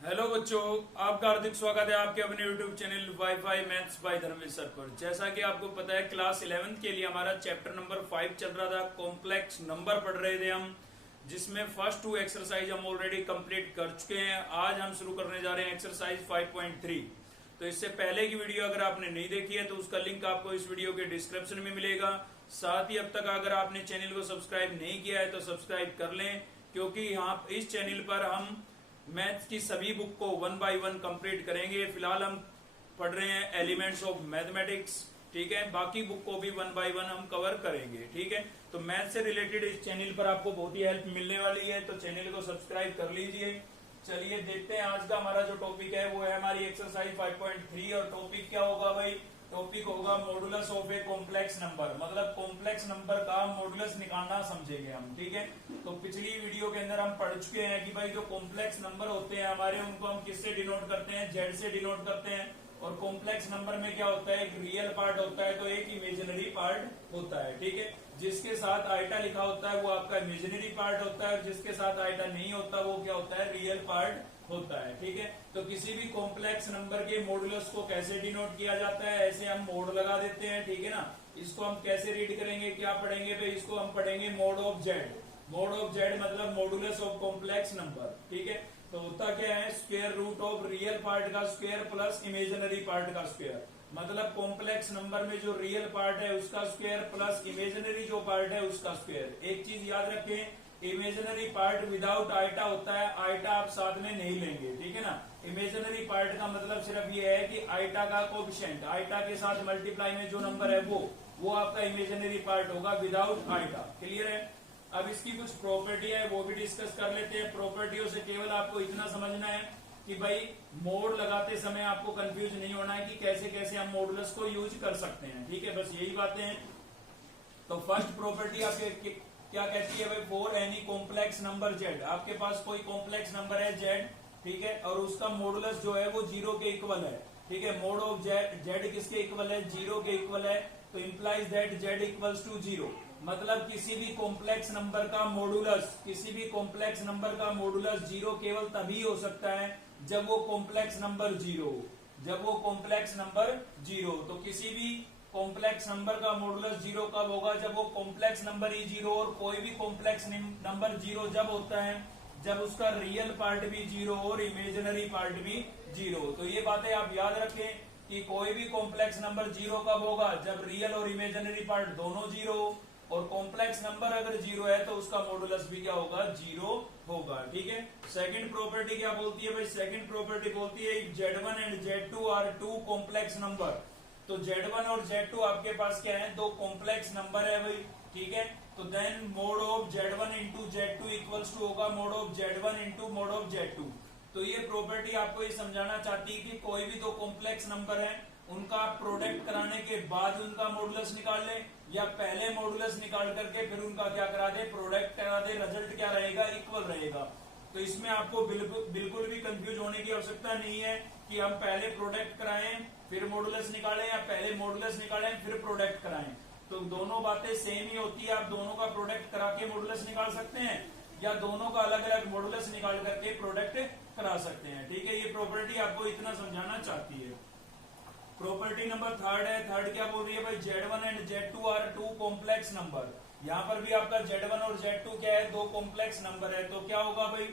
Hello बच्चों, आपका हार्दिक स्वागत है आपके अपने YouTube channel wifi maths by Dharmveer sir पर। जैसा कि आपको पता है, क्लास 11th के लिए हमारा चैप्टर नंबर 5 चल रहा था। कॉम्प्लेक्स नंबर पढ़ रहे थे हम, जिसमें फर्स्ट 2 एक्सरसाइज हम ऑलरेडी कंप्लीट कर चुके हैं। आज हम शुरू करने जा रहे हैं एक्सरसाइज 5.3। तो इससे पहले की वीडियो अगर आपने नहीं देखी है तो उसका लिंक आपको इस वीडियो के डिस्क्रिप्शन में मिलेगा। साथ ही अब तक अगर आपने चैनल को सब्सक्राइब नहीं किया है तो सब्सक्राइब कर लें, क्योंकि यहाँ इस चैनल पर हम मैथ्स की सभी बुक को 1 बाय 1 कंप्लीट करेंगे। फिलहाल हम पढ़ रहे हैं एलिमेंट्स ऑफ मैथमेटिक्स, ठीक है। बाकी बुक को भी 1 बाय 1 हम कवर करेंगे, ठीक है। तो मैथ से रिलेटेड इस चैनल पर आपको बहुत ही हेल्प मिलने वाली है, तो चैनल को सब्सक्राइब कर लीजिए। चलिए देखते हैं आज का हमारा जो टॉपिक है वो है हमारी एक्सरसाइज 5.3। और टॉपिक क्या होगा भाई? टॉपिक होगा modulus of a complex number, मतलब कॉम्प्लेक्स नंबर का मॉडुलस निकालना समझेंगे हम, ठीक है। तो पिछली वीडियो के अंदर हम पढ़ चुके हैं कि भाई जो कॉम्प्लेक्स नंबर होते हैं हमारे, उनको हम किससे डिनोट करते हैं? जेड से डिनोट करते हैं। और कॉम्प्लेक्स नंबर में क्या होता है? एक रियल पार्ट होता है तो एक इमेजिनरी पार्ट होता है, ठीक है। जिसके साथ आइटा लिखा होता है वो आपका इमेजिनरी पार्ट होता है, और जिसके साथ आइटा नहीं होता वो क्या होता है? रियल पार्ट होता है, ठीक है। तो किसी भी कॉम्प्लेक्स नंबर के मॉडुलस को कैसे डिनोट किया जाता है? ऐसे हम मोड लगा देते हैं, ठीक है ना। इसको हम कैसे रीड करेंगे, क्या पढ़ेंगे? तो इसको हम पढ़ेंगे mod of z. Mod of z मतलब मॉडुलस ऑफ कॉम्प्लेक्स नंबर, ठीक है। तो होता क्या है? Square root of real part का स्क्वायर प्लस इमेजिनरी पार्ट का स्क्वायर। मतलब कॉम्प्लेक्स नंबर में जो रियल पार्ट है उसका स्क्वायर प्लस इमेजिनरी जो पार्ट है उसका स्क्वायर। एक चीज याद रखें, इमेजिनरी पार्ट विदाउट आइटा होता है, आइटा आप साथ में नहीं लेंगे, ठीक है ना। इमेजिनरी पार्ट का मतलब सिर्फ ये है कि आइटा का कोएफिशिएंट, आइटा के साथ मल्टीप्लाई में जो नंबर है वो आपका इमेजिनरी पार्ट होगा विदाउट आइटा। क्लियर है? अब इसकी कुछ प्रॉपर्टी है वो भी डिस्कस कर लेते हैं। प्रॉपर्टियों से केवल आपको इतना समझना है कि भाई मोड लगाते समय आपको कंफ्यूज नहीं होना है कि कैसे कैसे हम मॉडुलस को यूज कर सकते हैं, ठीक है। बस यही बातें हैं। तो फर्स्ट प्रॉपर्टी आपके क्या कहती है भाई? For any complex number Z, आपके पास कोई कॉम्प्लेक्स नंबर है जेड, ठीक है, और उसका मॉडुलस जो है वो 0 के इक्वल है, ठीक है। मोड ऑफ जेड किसके इक्वल है? 0 के इक्वल है। तो implies that z equals to 0। मतलब किसी भी कॉम्प्लेक्स नंबर का मॉडुलस, किसी भी कॉम्प्लेक्स नंबर का मॉडुलस 0 केवल तभी हो सकता है जब वो कॉम्प्लेक्स नंबर 0 हो। जब वो कॉम्प्लेक्स नंबर 0, तो किसी भी कॉम्प्लेक्स नंबर का मॉडुलस 0 कब होगा? जब वो कॉम्प्लेक्स नंबर ही 0। और कोई भी कॉम्प्लेक्स नंबर 0 जब होता है जब उसका रियल पार्ट भी 0 और इमेजिनरी पार्ट भी 0। तो ये बातें आप याद रखें कि कोई भी कॉम्प्लेक्स नंबर 0 कब होगा? जब रियल और इमेजिनरी पार्ट दोनों 0 हो। और कॉम्प्लेक्स नंबर अगर 0 है तो उसका मॉडुलस भी क्या होगा? 0 होगा, ठीक है। सेकंड प्रॉपर्टी क्या बोलती है भाई? सेकंड प्रॉपर्टी बोलती है Z1 and Z2 are two complex number. तो Z1 और Z2 आपके पास क्या है? दो कॉम्प्लेक्स नंबर है भाई, ठीक है। तो then mod of Z1 into Z2 equals to होगा mod of Z1 into mod of Z2। तो ये प्रॉपर्टी आपको ये समझाना चाहती है कि कोई भी दो कॉम्प्लेक्स नंबर है उनका प्रोडक्ट कराने के बाद उनका मॉडुलस निकाल ले, या पहले मॉडुलस निकाल करके फिर उनका क्या करा दे? प्रोडक्ट करा दे। रिजल्ट क्या रहेगा? इक्वल रहेगा। तो इसमें आपको बिल्कुल भी कंफ्यूज होने की आवश्यकता नहीं है कि हम पहले प्रोडक्ट कराएं फिर मॉडुलस निकालें, या पहले मॉडुलस निकालें फिर प्रोडक्ट कराएं। तो दोनों बातें सेम ही होती है। आप दोनों का प्रोडक्ट करा के मॉडुलस निकाल सकते हैं, या दोनों का अलग अलग मॉडुलस निकाल करके प्रोडक्ट करा सकते हैं, ठीक है। ये प्रॉपर्टी आपको इतना समझाना चाहती है। प्रॉपर्टी नंबर थर्ड है। थर्ड क्या बोल रही है भाई? Z1 and Z2 are two complex number. यहाँ पर भी आपका Z1 और Z2 क्या है? दो कॉम्प्लेक्स नंबर है। तो क्या होगा भाई?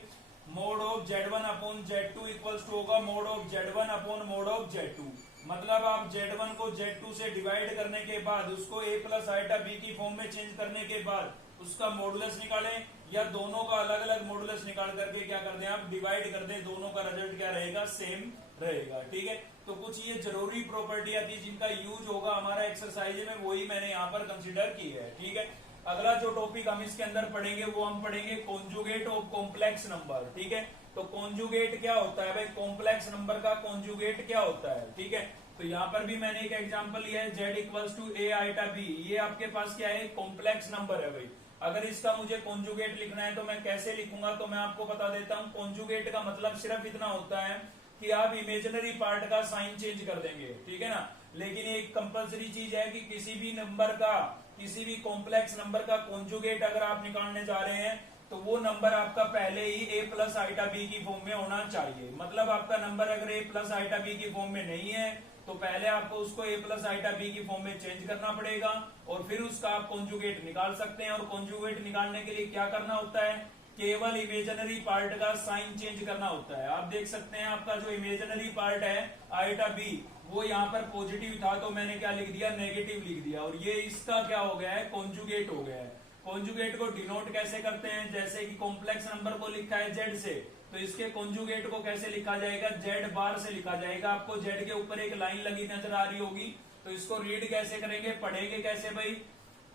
Mod of Z1 upon Z2 equals to होगा mod of Z1 upon mod of Z2। मतलब आप Z1 को Z2 से डिवाइड करने के बाद उसको a प्लस आइटा b की फॉर्म में चेंज करने के बाद उसका मॉडुलस निकालें, या दोनों का अलग अलग मॉडुलस निकाल करके क्या कर दें? आप डिवाइड कर दें। दोनों का रिजल्ट क्या रहेगा? सेम रहेगा, ठीक है। तो कुछ ये जरूरी प्रॉपर्टियां थी जिनका यूज होगा हमारा एक्सरसाइज में, वही मैंने यहाँ पर कंसिडर की है, ठीक है। अगला जो टॉपिक हम इसके अंदर पढ़ेंगे वो हम पढ़ेंगे कॉन्जुगेट ऑफ कॉम्प्लेक्स नंबर, ठीक है। तो कॉन्जुगेट क्या होता है भाई? कॉम्प्लेक्स नंबर का कॉन्जुगेट क्या होता है, ठीक है। तो यहाँ पर भी मैंने एक एग्जांपल लिया है, Z equals to a iota b। ये आपके पास क्या है? कॉम्प्लेक्स नंबर है भाई। अगर इसका मुझे कॉन्जुगेट लिखना है तो मैं कैसे लिखूंगा? तो मैं आपको बता देता हूँ। कॉन्जुगेट का मतलब सिर्फ इतना होता है कि आप इमेजिनरी पार्ट का साइन चेंज कर देंगे, ठीक है ना। लेकिन एक कंपलसरी चीज है कि किसी भी नंबर का, किसी भी कॉम्प्लेक्स नंबर का कॉन्जुगेट अगर आप निकालने जा रहे हैं तो वो नंबर आपका पहले ही a प्लस आइटा बी की फॉर्म में होना चाहिए। मतलब आपका नंबर अगर a प्लस आइटा बी की फॉर्म में नहीं है तो पहले आपको उसको a प्लस आइटा बी की फॉर्म में चेंज करना पड़ेगा और फिर उसका आप कॉन्जुगेट निकाल सकते हैं। और कॉन्जुगेट निकालने के लिए क्या करना होता है, केवल इमेजिनरी पार्ट का साइन चेंज करना होता है। आप देख सकते हैं आपका जो इमेजिनरी पार्ट है आइटा बी वो यहाँ पर पॉजिटिव था तो मैंने क्या लिख दिया, नेगेटिव लिख दिया, और ये इसका क्या हो गया है, कॉन्जुगेट हो गया है। कॉन्जुगेट को डिनोट कैसे करते हैं, जैसे कि कॉम्प्लेक्स नंबर को लिखा है जेड से, तो इसके कॉन्जुगेट को कैसे लिखा जाएगा, जेड बार से लिखा जाएगा। आपको जेड के ऊपर एक लाइन लगी नजर आ रही होगी, तो इसको रीड कैसे करेंगे, पढ़ेंगे कैसे भाई,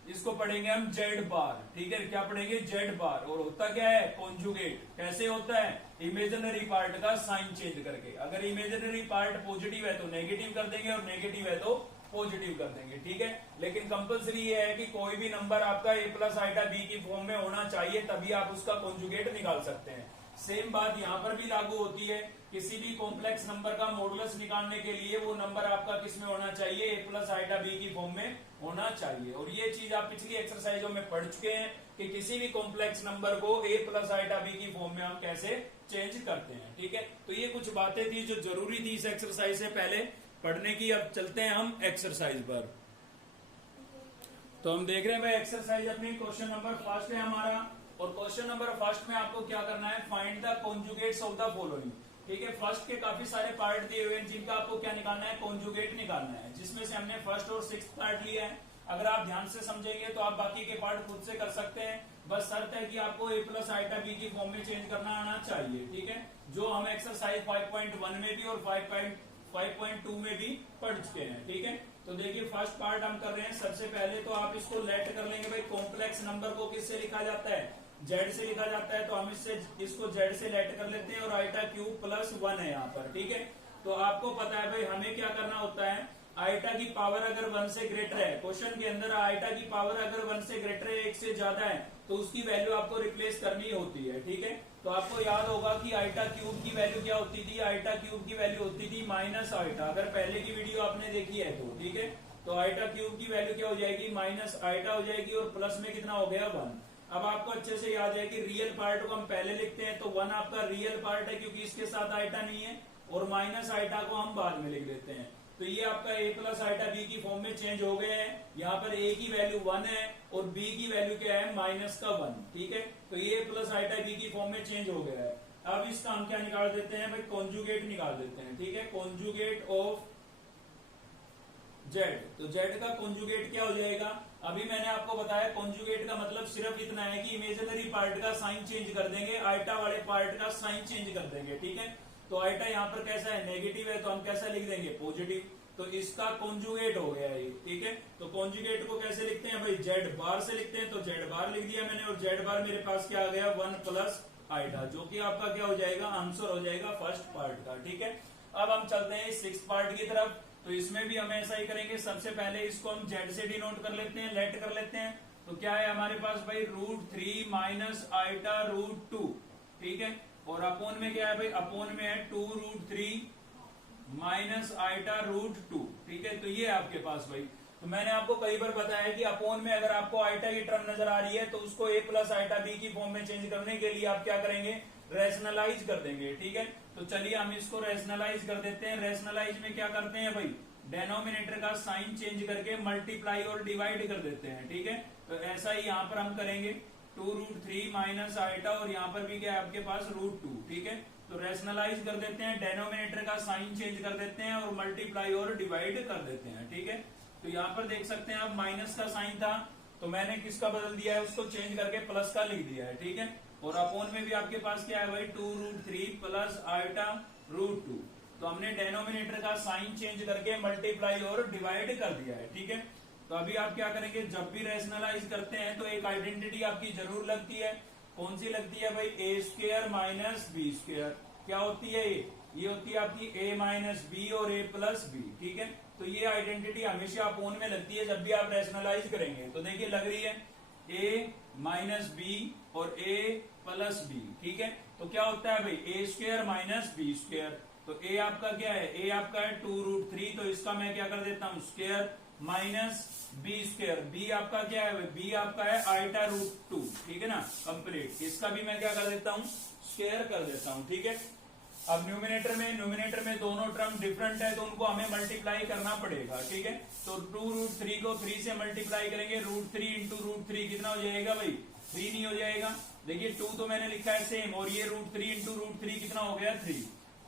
इसको पढ़ेंगे हम जेड बार, ठीक है, क्या पढ़ेंगे, जेड बार। और होता क्या है, कॉन्जुगेट कैसे होता है, इमेजिनरी पार्ट का साइन चेंज करके। अगर इमेजिनरी पार्ट पॉजिटिव है तो नेगेटिव कर देंगे और नेगेटिव है तो पॉजिटिव कर देंगे, ठीक है। लेकिन कंपलसरी ये है कि कोई भी नंबर आपका a प्लस आइटा b की फॉर्म में होना चाहिए, तभी आप उसका कॉन्जुगेट निकाल सकते हैं। सेम बात यहाँ पर भी लागू होती है, किसी भी कॉम्प्लेक्स नंबर का मॉडुलस निकालने के लिए वो नंबर आपका किस में होना चाहिए, a प्लस आइटा b की फॉर्म में होना चाहिए। और ये चीज आप पिछली एक्सरसाइजों में पढ़ चुके हैं कि किसी भी कॉम्प्लेक्स नंबर को a प्लस आइटा b की फॉर्म में हम कैसे चेंज करते हैं, ठीक है। तो ये कुछ बातें थी जो जरूरी थी इस एक्सरसाइज से पहले पढ़ने की। अब चलते हैं हम एक्सरसाइज पर। तो हम देख रहे हैं भाई एक्सरसाइज अपनी, क्वेश्चन नंबर फर्स्ट है हमारा, और क्वेश्चन नंबर फर्स्ट में आपको क्या करना है, find the conjugates of the following, ठीक है। फर्स्ट के काफी सारे पार्ट दिए हुए हैं जिनका आपको क्या निकालना है, कॉन्जुगेट निकालना है, जिसमें से हमने फर्स्ट और सिक्स्थ पार्ट लिया है। अगर आप ध्यान से समझेंगे तो आप बाकी के पार्ट खुद से कर सकते हैं, बस शर्त है कि आपको a प्लस आइटा b की फॉर्म में चेंज करना आना चाहिए, ठीक है। जो हम एक्सरसाइज 5.1 में भी और 5.2 में भी पढ़ चुके हैं, ठीक है। तो देखिए फर्स्ट पार्ट हम कर रहे हैं। सबसे पहले तो आप इसको लेट कर लेंगे भाई, कॉम्प्लेक्स नंबर को किससे लिखा जाता है, जेड से लिखा जाता है, तो हम इसको जेड से लेट कर लेते हैं। और आइटा क्यूब प्लस 1 है यहाँ पर, ठीक है। तो आपको पता है भाई हमें क्या करना होता है, आइटा की पावर अगर 1 से ग्रेटर है, क्वेश्चन के अंदर आइटा की पावर अगर 1 से ग्रेटर है, 1 से ज्यादा है, तो उसकी वैल्यू आपको रिप्लेस करनी होती है, ठीक है। तो आपको याद होगा कि आइटा क्यूब की वैल्यू क्या होती थी, आइटा क्यूब की वैल्यू होती थी माइनस आइटा, अगर पहले की वीडियो आपने देखी है तो, ठीक है। तो आइटा क्यूब की वैल्यू क्या हो जाएगी, माइनस आइटा हो जाएगी, और प्लस में कितना हो गया, 1। अब आपको अच्छे से याद है कि रियल पार्ट को हम पहले लिखते हैं, तो 1 आपका रियल पार्ट है क्योंकि इसके साथ आइटा नहीं है, और माइनस आइटा को हम बाद में लिख देते हैं। तो ये आपका a प्लस आइटा b की फॉर्म में चेंज हो गए हैं। यहाँ पर a की वैल्यू 1 है और b की वैल्यू क्या है, माइनस का 1, ठीक है। तो ये a प्लस आइटा b की फॉर्म में चेंज हो गया है। अब इसका हम क्या निकाल देते हैं भाई, कॉन्जुगेट निकाल देते हैं, ठीक है। कॉन्जुगेट ऑफ जेड, तो जेड का कॉन्जुगेट क्या हो जाएगा, अभी मैंने आपको बताया कॉन्जुगेट का मतलब सिर्फ इतना है कि इमेजिनरी पार्ट का साइन चेंज कर देंगे, आइटा वाले पार्ट का साइन चेंज कर देंगे, ठीक है। तो आइटा यहाँ पर कैसा है, नेगेटिव है, तो हम कैसा लिख देंगे, पॉजिटिव। तो इसका कॉन्जुगेट हो गया ये, ठीक है। तो कॉन्जुगेट को कैसे लिखते हैं भाई, जेड बार से लिखते हैं, तो जेड बार लिख दिया मैंने, और जेड बार मेरे पास क्या आ गया, 1 प्लस आइटा, जो कि आपका क्या हो जाएगा, आंसर हो जाएगा फर्स्ट पार्ट का, ठीक है। अब हम चलते हैं सिक्स पार्ट की तरफ। तो इसमें भी हम ऐसा ही करेंगे, सबसे पहले इसको हम जेड से डिनोट कर लेते हैं, लेट कर लेते हैं। तो क्या है हमारे पास भाई, √3 माइनस आइटा √2, ठीक है। और अपोन में क्या है भाई, अपोन में है 2√3 माइनस आइटा √2, ठीक है। तो ये आपके पास भाई, तो मैंने आपको कई बार बताया कि अपोन में अगर आपको आइटा की टर्म नजर आ रही है तो उसको a प्लस आइटा b की फॉर्म में चेंज करने के लिए आप क्या करेंगे, रैशनलाइज कर देंगे, ठीक है। तो चलिए हम इसको रैशनलाइज कर देते हैं। रैशनलाइज में क्या करते हैं भाई, डेनोमिनेटर का साइन चेंज करके मल्टीप्लाई और डिवाइड कर देते हैं, ठीक है। तो ऐसा ही यहाँ पर हम करेंगे, 2√3 माइनस आइटा, और यहाँ पर भी क्या है आपके पास, √2, ठीक है। तो रैशनलाइज कर देते हैं, डेनोमिनेटर का साइन चेंज कर देते हैं और मल्टीप्लाई और डिवाइड कर देते हैं, ठीक है। तो यहाँ पर देख सकते हैं आप माइनस का साइन था तो मैंने किसका बदल दिया है, उसको चेंज करके प्लस का लिख दिया है, ठीक है। और अपोन में भी आपके पास क्या है भाई, 2√3 प्लस आइटा √2। तो हमने डेनोमिनेटर का साइन चेंज करके मल्टीप्लाई और डिवाइड कर दिया है, ठीक है। तो अभी आप क्या करेंगे, जब भी रैशनलाइज करते हैं तो एक आइडेंटिटी आपकी जरूर लगती है। कौन सी लगती है भाई, a square minus b square. क्या होती है ये होती है आपकी a माइनस बी और a प्लस बी, ठीक है। तो ये आइडेंटिटी हमेशा अपोन में लगती है जब भी आप रैशनलाइज करेंगे। तो देखिए लग रही है a माइनस बी और a प्लस बी, ठीक है। तो क्या होता है भाई, a square minus b square, तो ए आपका क्या है, ए आपका है 2√3, तो इसका मैं क्या कर देता हूं square minus b square. B आपका क्या है, बी आपका है i√2, ठीक है ना, कंप्लीट। इसका भी मैं क्या कर देता हूं स्क्वायर कर देता हूं, ठीक है। अब न्यूमिनेटर में दोनों टर्म डिफरेंट है, तो उनको हमें मल्टीप्लाई करना पड़ेगा, ठीक है। तो 2√3 को 3 से मल्टीप्लाई करेंगे, √3 इंटू √3 कितना हो जाएगा भाई, 3 नहीं हो जाएगा। देखिए 2 तो मैंने लिखा है सेम, और ये √3 इंटू √3 कितना हो गया 3,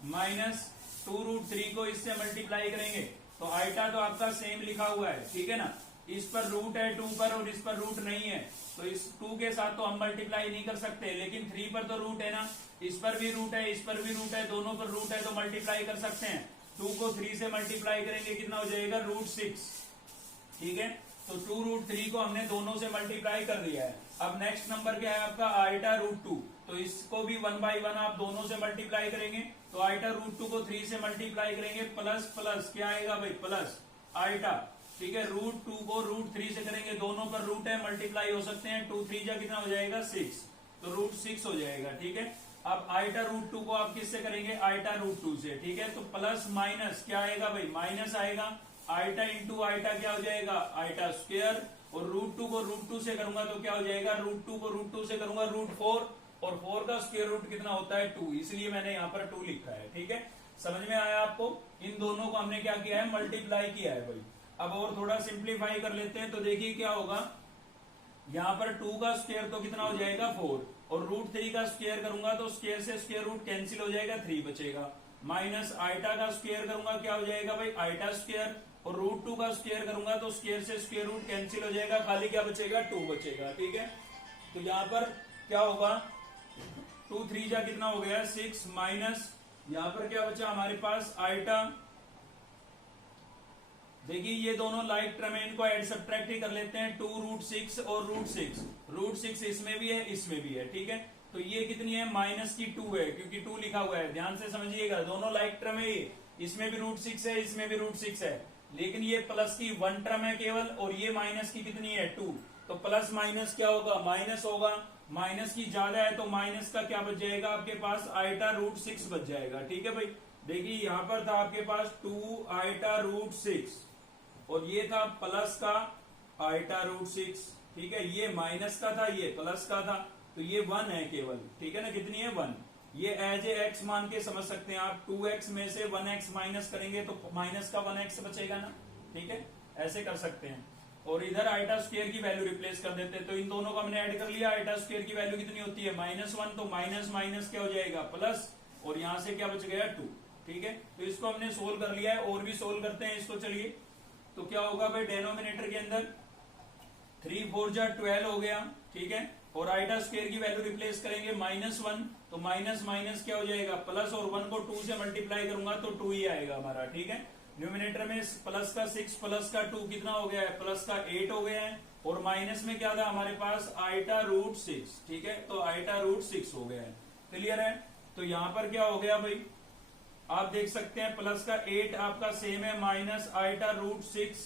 माइनस 2√3 को इससे मल्टीप्लाई करेंगे, तो आइटा तो आपका सेम लिखा हुआ है, ठीक है ना। इस पर रूट है 2 पर, और इस पर रूट नहीं है, तो इस 2 के साथ तो हम मल्टीप्लाई नहीं कर सकते, लेकिन 3 पर तो रूट है ना, इस पर भी रूट है, इस पर भी रूट है, दोनों पर रूट है, तो मल्टीप्लाई कर सकते हैं। 2 को 3 से मल्टीप्लाई करेंगे, कितना हो जाएगा √6, ठीक है। तो 2√3 को हमने दोनों से मल्टीप्लाई कर दिया है। अब नेक्स्ट नंबर क्या है आपका i√2, तो इसको भी 1 बाई 1 आप दोनों से मल्टीप्लाई करेंगे, तो i√2 को 3 से मल्टीप्लाई करेंगे, प्लस प्लस क्या आएगा भाई, प्लस आइटा, ठीक है। √2 को √3 से करेंगे, दोनों पर रूट है, मल्टीप्लाई हो सकते हैं, 2 3 जा कितना हो जाएगा 6, तो √6 हो जाएगा, ठीक है। अब i√2 को आप किससे करेंगे, i√2 से, ठीक है। तो प्लस माइनस क्या आएगा भाई, माइनस आएगा, आइटा इंटू आइटा क्या हो जाएगा, आइटा स्क्वायर, और √2 को √2 से करूंगा तो क्या हो जाएगा, √2 को √2 से करूंगा √4, और 4 का स्क्वायर रूट कितना होता है 2, इसलिए मैंने यहाँ पर 2 लिखा है, ठीक है। समझ में आया आपको, इन दोनों को हमने क्या किया है, मल्टीप्लाई किया है भाई। अब और थोड़ा सिंप्लीफाई कर लेते हैं, तो देखिए क्या होगा, यहाँ पर 2 का स्क्वायर तो कितना हो जाएगा 4, और √3 का स्क्वायर करूंगा तो स्क्वायर से स्क्वायर रूट कैंसिल हो जाएगा, 3 बचेगा, माइनस आइटा का स्क्वायर करूंगा क्या हो जाएगा भाई, आइटा स्क्वायर, और √2 का स्क्वायर करूंगा तो स्क्वायर से स्क्वायर रूट कैंसिल हो जाएगा, खाली क्या बचेगा 2 बचेगा, ठीक है। तो यहाँ पर क्या होगा, 2 3 जा कितना हो गया 6, माइनस यहाँ पर क्या बचा हमारे पास आइटा। देखिए ये दोनों लाइक टर्म है, इनको एड सब्ट्रैक्ट ही कर लेते हैं, 2√6 और √6, √6 इसमें भी है इसमें भी है, ठीक है। तो ये कितनी है, माइनस की 2 है, क्योंकि 2 लिखा हुआ है, ध्यान से समझिएगा, दोनों लाइक टर्म है, ये इसमें भी √6 है, इसमें भी √6 है, लेकिन ये प्लस की 1 टर्म है केवल, और ये माइनस की कितनी है 2, तो प्लस माइनस क्या होगा, माइनस होगा, माइनस की ज्यादा है तो माइनस का क्या बच जाएगा आपके पास, आइटा √6 बच जाएगा, ठीक है भाई। देखिए यहाँ पर था आपके पास 2 आइटा √6, और ये था प्लस का आइटा √6, ठीक है, ये माइनस का था, ये प्लस का था, तो ये 1 है केवल, ठीक है ना, कितनी है 1, ये एज ए एक्स मान के समझ सकते हैं आप, 2x में से 1x माइनस करेंगे तो माइनस का 1x बचेगा ना, ठीक है, ऐसे कर सकते हैं। और इधर आइटा स्क्वायर की वैल्यू रिप्लेस कर देते हैं, तो इन दोनों को हमने ऐड कर लिया, आइटा स्क्वायर की वैल्यू कितनी होती है -1, तो माइनस माइनस क्या हो जाएगा प्लस, और यहां से क्या बच गया 2, ठीक है। तो इसको हमने सोल्व कर लिया है, और भी सोल्व करते हैं इसको, चलिए। तो क्या होगा भाई, डेनोमिनेटर के अंदर 3 4 जा 12 हो गया, ठीक है, और आइटा स्क्वायर की वैल्यू रिप्लेस करेंगे -1, तो माइनस माइनस क्या हो जाएगा प्लस, और 1 को 2 से मल्टीप्लाई करूंगा तो 2 ही आएगा हमारा, ठीक है। न्यूमिनेटर में प्लस का 6 प्लस का 2 कितना हो गया है, प्लस का 8 हो गया है, और माइनस में क्या था हमारे पास आइटा √6, ठीक है, तो आइटा √6 हो गया है, क्लियर है। तो यहाँ पर क्या हो गया भाई, आप देख सकते हैं प्लस का 8 आपका सेम है, माइनस आइटा √6,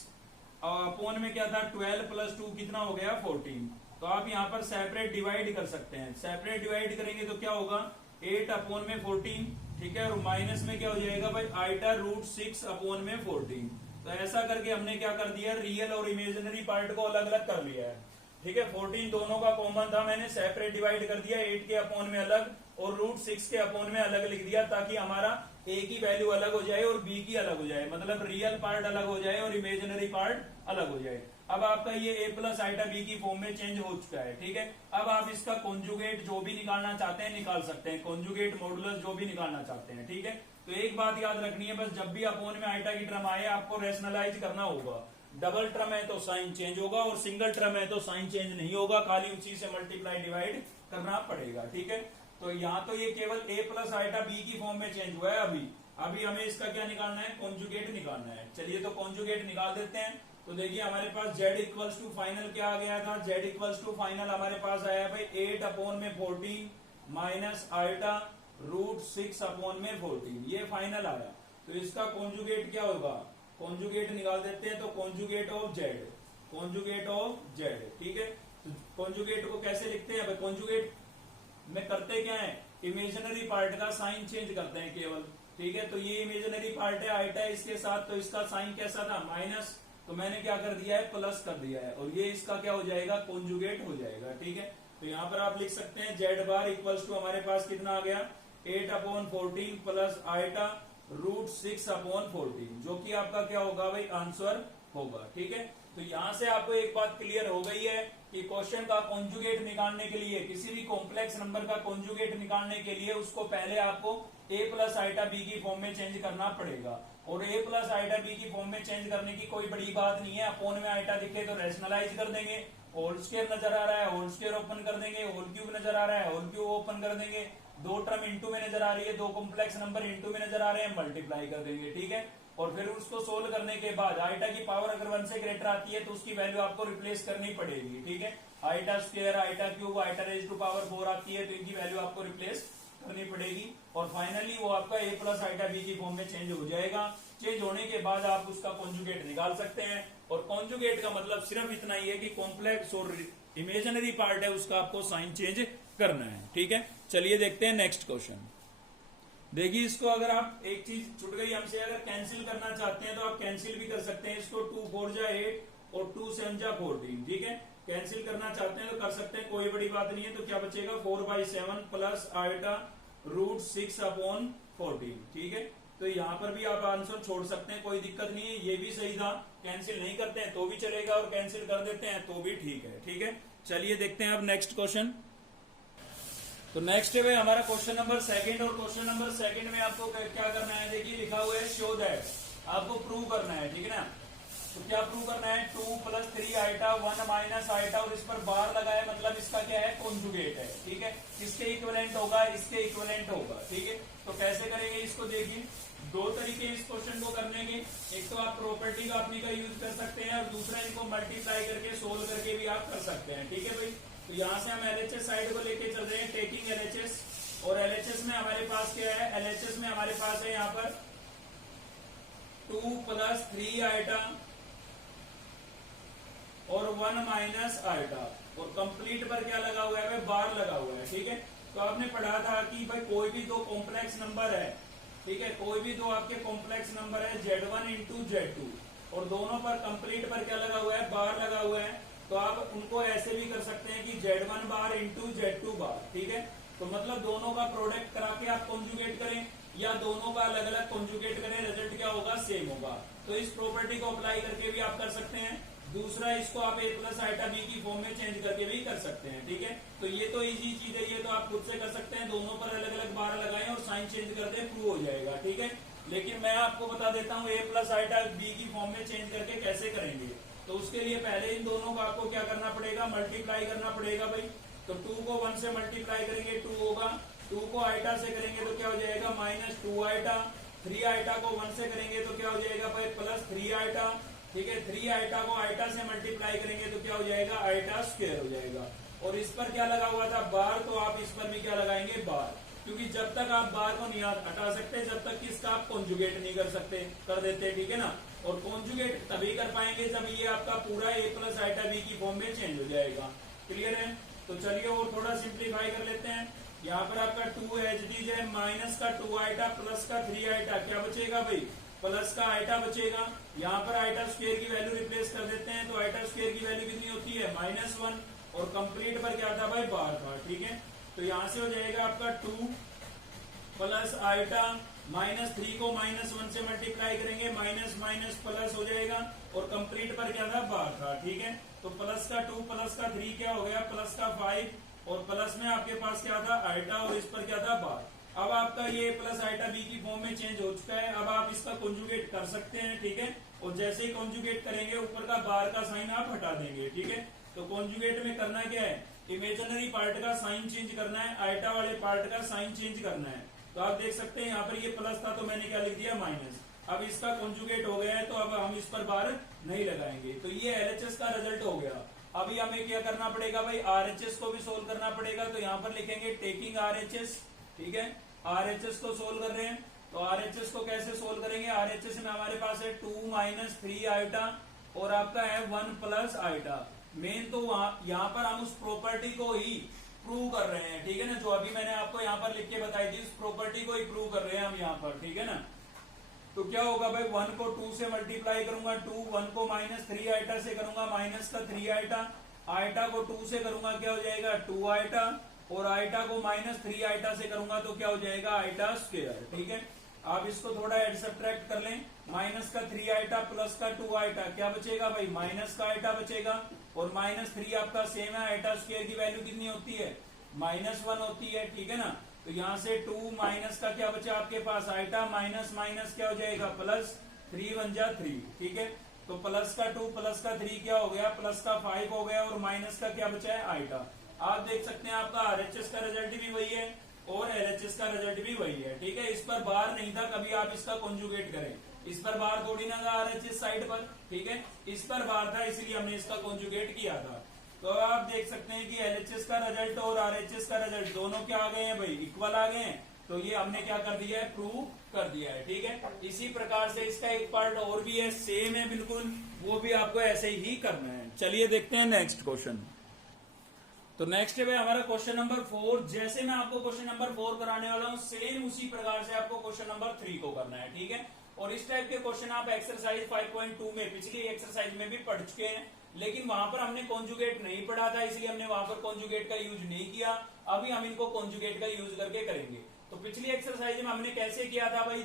अपोन में क्या था 12 प्लस 2 कितना हो गया 14, तो आप यहाँ पर सेपरेट डिवाइड कर सकते हैं, सेपरेट डिवाइड करेंगे तो क्या होगा 8 अपोन में 14, ठीक है, और माइनस में क्या हो जाएगा भाई आइटा √6 अपोन में 14। तो ऐसा करके हमने क्या कर दिया, रियल और इमेजिनरी पार्ट को अलग अलग कर लिया है, ठीक है। 14 दोनों का कॉमन था, मैंने सेपरेट डिवाइड कर दिया, 8 के अपोन में अलग और √6 के अपोन में अलग लिख दिया, ताकि हमारा ए की वैल्यू अलग हो जाए और बी की अलग हो जाए, मतलब रियल पार्ट अलग हो जाए और इमेजिनरी पार्ट अलग हो जाए। अब आपका ये a प्लस आइटा बी की फॉर्म में चेंज हो चुका है, ठीक है। अब आप इसका कॉन्जुगेट जो भी निकालना चाहते हैं निकाल सकते हैं, कॉन्जुगेट मॉडुलस जो भी निकालना चाहते हैं, ठीक है। तो एक बात याद रखनी है, बस जब भी अपोन में आइटा की टर्म आए आपको रेशनलाइज करना होगा, डबल टर्म है तो साइन चेंज होगा, और सिंगल टर्म है तो साइन चेंज नहीं होगा, खाली उसी से मल्टीप्लाई डिवाइड करना पड़ेगा, ठीक है। तो यहाँ तो ये केवल a प्लस आइटा बी की फॉर्म में चेंज हुआ है, अभी हमें इसका क्या निकालना है, कॉन्जुगेट निकालना है। चलिए तो कॉन्जुगेट निकाल देते हैं। तो देखिए हमारे पास z इक्वल्स टू फाइनल क्या आ गया था, z इक्वल्स टू फाइनल हमारे पास आया भाई 8 अपोन में 14 माइनस आइटा √6 अपोन में 14, ये फाइनल आया। तो इसका कॉन्जुगेट क्या होगा, कॉन्जुगेट निकाल देते हैं, तो conjugate of z, conjugate of z, ठीक है। तो कॉन्जुगेट को कैसे लिखते हैं, कॉन्जुगेट में करते क्या है, इमेजिनरी पार्ट का साइन चेंज करते हैं केवल, ठीक है। तो ये इमेजिनरी पार्ट है आइटा इसके साथ, तो इसका साइन कैसा था माइनस, तो मैंने क्या कर दिया है प्लस कर दिया है, और ये इसका क्या हो जाएगा कॉन्जुगेट हो जाएगा, ठीक है। तो यहाँ पर आप लिख सकते हैं जेड बार इक्वल्स टू हमारे पास कितना आ गया 8/14 प्लस आइटा √6/14, जो कि आपका क्या होगा भाई आंसर होगा, ठीक है। तो यहां से आपको एक बात क्लियर हो गई है कि क्वेश्चन का कॉन्जुगेट निकालने के लिए, किसी भी कॉम्प्लेक्स नंबर का कॉन्जुगेट निकालने के लिए उसको पहले आपको a प्लस आइटा बी की फॉर्म में चेंज करना पड़ेगा, और a प्लस आइटा बी की फॉर्म में चेंज करने की कोई बड़ी बात नहीं है। अपोन में आइटा दिखे तो रैशनलाइज कर देंगे, होल स्क्वायर नजर आ रहा है होल स्क्वायर ओपन कर देंगे, होल क्यूब नजर आ रहा है होल क्यूब ओपन कर देंगे, दो टर्म इंटू में नजर आ रही है, दो कॉम्प्लेक्स नंबर इंटू में नजर आ रहे हैं, मल्टीप्लाई कर देंगे, ठीक है। और फिर उसको सोल्व करने के बाद आइटा की पावर अगर 1 से ग्रेटर आती है तो उसकी वैल्यू आपको रिप्लेस करनी पड़ेगी, ठीक है। Iota square iota cube iota raise to power 4 आती है तो इनकी वैल्यू आपको रिप्लेस करनी पड़ेगी, और फाइनली वो आपका a प्लस आइटा बी की फॉर्म में चेंज हो जाएगा। चेंज होने के बाद आप उसका कॉन्जुगेट निकाल सकते हैं, और कॉन्जुगेट का मतलब सिर्फ इतना ही है कि कॉम्प्लेक्स और इमेजिनरी पार्ट है उसका आपको साइन चेंज करना है, ठीक है। चलिए देखते हैं नेक्स्ट क्वेश्चन। देखिए इसको अगर आप एक चीज छूट गई हमसे, अगर कैंसिल करना चाहते हैं तो आप कैंसिल भी कर सकते हैं इसको, 2 4 जा 8 और 2 7 जा 14, ठीक है। कैंसिल करना चाहते हैं तो कर सकते हैं, कोई बड़ी बात नहीं है। तो क्या बचेगा 4/7 प्लस आइटा √6/14, ठीक है। तो यहाँ पर भी आप आंसर छोड़ सकते हैं, कोई दिक्कत नहीं है, ये भी सही था। कैंसिल नहीं करते हैं तो भी चलेगा, और कैंसिल कर देते हैं तो भी ठीक है, ठीक है। चलिए देखते हैं अब नेक्स्ट क्वेश्चन। तो नेक्स्ट है भाई हमारा क्वेश्चन नंबर 2, और क्वेश्चन नंबर 2 में आपको क्या करना है, देखिए लिखा हुआ है शो दैट, आपको प्रूव करना है, ठीक है ना। तो क्या प्रूव करना है 2 + 3 आइटा 1 - आइटा, और इस पर बार लगाया मतलब इसका क्या है कॉन्जुगेट है, ठीक है। किसके इक्विवेलेंट होगा, इसके इक्विवेलेंट होगा, ठीक है। तो कैसे करेंगे इसको, देखिए दो तरीके इस क्वेश्चन को करने के, एक तो आप प्रॉपर्टी का अपनी का यूज कर सकते हैं, और दूसरा इनको मल्टीप्लाई करके सोल्व करके भी आप कर सकते हैं, ठीक है भाई। तो यहाँ से हम एलएचएस साइड को लेके चल रहे हैं, टेकिंग एलएचएस, और एलएचएस में हमारे पास क्या है, एलएचएस में हमारे पास है यहाँ पर 2 + 3 आइटा और 1 - आइटा, और कंप्लीट पर क्या लगा हुआ है, बार लगा हुआ है, ठीक है। तो आपने पढ़ा था कि भाई कोई भी दो कॉम्प्लेक्स नंबर है, ठीक है, कोई भी दो आपके कॉम्प्लेक्स नंबर है Z1 × Z2, और दोनों पर कंप्लीट पर क्या लगा हुआ है, बार लगा हुआ है। तो आप उनको ऐसे भी कर सकते हैं कि Z1 बार × Z2 बार, ठीक है। तो मतलब दोनों का प्रोडक्ट करा के आप कॉन्जुगेट करें, या दोनों का अलग अलग कॉन्जुगेट करें, रिजल्ट क्या होगा सेम होगा। तो इस प्रॉपर्टी को अप्लाई करके भी आप कर सकते हैं। दूसरा इसको आप a प्लस आइटा बी की फॉर्म में चेंज करके भी कर सकते हैं, ठीक है। तो ये तो इजी चीज है, ये तो आप खुद से कर सकते हैं, दोनों पर अलग अलग बार लगाएं और साइन चेंज कर दें, प्रूव हो जाएगा, ठीक है। लेकिन मैं आपको बता देता हूँ a प्लस आइटा बी की फॉर्म में चेंज करके कैसे करेंगे। तो उसके लिए पहले इन दोनों को आपको क्या करना पड़ेगा, मल्टीप्लाई करना पड़ेगा भाई। तो 2 को 1 से मल्टीप्लाई करेंगे 2 होगा, 2 को आइटा से करेंगे तो क्या हो जाएगा -2 आइटा, 3 आइटा को 1 से करेंगे तो क्या हो जाएगा भाई +3 आइटा, ठीक है। 3 आइटा को आइटा से मल्टीप्लाई करेंगे तो क्या हो जाएगा आइटा स्क्वायर हो जाएगा। और इस पर क्या लगा हुआ था बार, तो आप इस पर भी क्या लगाएंगे बार, क्योंकि जब तक आप बार को नहीं हटा सकते जब तक इसका आप कॉन्जुगेट नहीं कर सकते, कर देते, ठीक है ना। और कॉन्जुगेट तभी कर पाएंगे जब ये आपका पूरा a प्लस आइटा बी की फॉर्म में चेंज हो जाएगा, क्लियर है। तो चलिए और थोड़ा सिंप्लीफाई कर लेते हैं। यहाँ पर आपका 2 एच डी है, माइनस का 2 आइटा प्लस का 3 आइटा, क्या बचेगा भाई प्लस का आइटा बचेगा। यहाँ पर आइटा स्क्वायर की वैल्यू रिप्लेस कर देते हैं, तो आइटा स्क्वायर की वैल्यू कितनी होती है -1, और कंप्लीट पर क्या था भाई बार था, ठीक है। तो यहाँ से हो जाएगा आपका 2 प्लस आइटा -3 को -1 से मल्टीप्लाई करेंगे, माइनस माइनस प्लस हो जाएगा, और कंप्लीट पर क्या था बार था, ठीक है। तो प्लस का 2 प्लस का 3 क्या हो गया प्लस का 5, और प्लस में आपके पास क्या था आइटा, और इस पर क्या था बार। अब आपका ये प्लस आइटा बी की फॉर्म में चेंज हो चुका है। अब आप इसका कॉन्जुगेट कर सकते हैं, ठीक है। और जैसे ही कॉन्जुगेट करेंगे ऊपर का बार का साइन आप हटा देंगे, ठीक है। तो कॉन्जुगेट में करना क्या है, इमेजिनरी पार्ट का साइन चेंज करना है, आइटा वाले पार्ट का साइन चेंज करना है। तो आप देख सकते हैं यहाँ पर ये प्लस था तो मैंने क्या लिख दिया माइनस। अब इसका कॉन्जुगेट हो गया है तो अब हम इस पर बार नहीं लगाएंगे। तो ये एलएचएस का रिजल्ट हो गया। अभी हमें क्या करना पड़ेगा भाई, आरएचएस को भी सोल्व करना पड़ेगा। तो यहाँ पर लिखेंगे टेकिंग आरएचएस, ठीक है। आरएचएस को सोल्व कर रहे हैं, तो आरएचएस को कैसे सोल्व करेंगे, आरएचएस में हमारे पास है 2 - 3 आइटा और आपका है 1 प्लस आइटा। मेन तो यहाँ पर हम उस प्रॉपर्टी को ही प्रूव कर रहे हैं, ठीक है ना। जो अभी मैंने आपको यहाँ पर लिख के बताई थी, इस प्रॉपर्टी को ही प्रूव कर रहे हैं हम यहाँ पर, ठीक है ना। तो क्या होगा भाई, 1 को 2 से मल्टीप्लाई करूंगा 2, 1 को -3 आइटा से करूंगा माइनस का 3 आइटा, आइटा को 2 से करूंगा क्या हो जाएगा 2 आइटा, और आइटा को -3 आइटा से करूंगा तो क्या हो जाएगा आइटा स्क्वायर, ठीक है। आप इसको थोड़ा एड सब्ट्रैक्ट कर लें, माइनस का 3 आइटा प्लस का 2 आइटा, क्या बचेगा भाई माइनस का आइटा बचेगा, और -3 आपका सेम है, आइटा स्क्वायर की वैल्यू कितनी होती है -1 होती है, ठीक है ना। तो यहाँ से 2 माइनस का क्या बचा आपके पास आइटा, माइनस माइनस क्या हो जाएगा प्लस, 3 1 जा 3, ठीक है। तो प्लस का 2 प्लस का 3 क्या हो गया, प्लस का 5 हो गया, और माइनस का क्या बचा है आइटा। आप देख सकते हैं आपका आरएचएस का रिजल्ट भी वही है और एलएचएस का रिजल्ट भी वही है, ठीक है। इस पर बार नहीं था, कभी आप इसका कॉन्जुगेट करें, इस पर बार थोड़ी ना था आरएचएस साइड पर, ठीक है। इस पर बार था, इसलिए हमने इसका कॉन्जुगेट किया था। तो आप देख सकते हैं कि एलएचएस का रिजल्ट और आरएचएस का रिजल्ट दोनों क्या आ गए हैं भाई, इक्वल आ गए हैं। तो ये हमने क्या कर दिया है, प्रूव कर दिया है, ठीक है। इसी प्रकार से इसका एक पार्ट और भी है, सेम है बिल्कुल, वो भी आपको ऐसे ही करना है। चलिए देखते हैं नेक्स्ट क्वेश्चन। तो नेक्स्ट है हमारा क्वेश्चन नंबर 4। जैसे मैं आपको क्वेश्चन नंबर 4 कराने वाला हूँ, सेम उसी प्रकार से आपको क्वेश्चन नंबर 3 को करना है, ठीक है। और इस टाइप के क्वेश्चन आप एक्सरसाइज 5.2 में पिछली एक्सरसाइज में भी पढ़ चुके हैं, लेकिन वहां पर हमने कॉन्जुगेट नहीं पढ़ा था, इसलिए हमने वहां पर कॉन्जुगेट का यूज नहीं किया। अभी हम इनको कॉन्जुगेट का यूज करके करेंगे। तो पिछली एक्सरसाइज में हमने कैसे किया था भाई,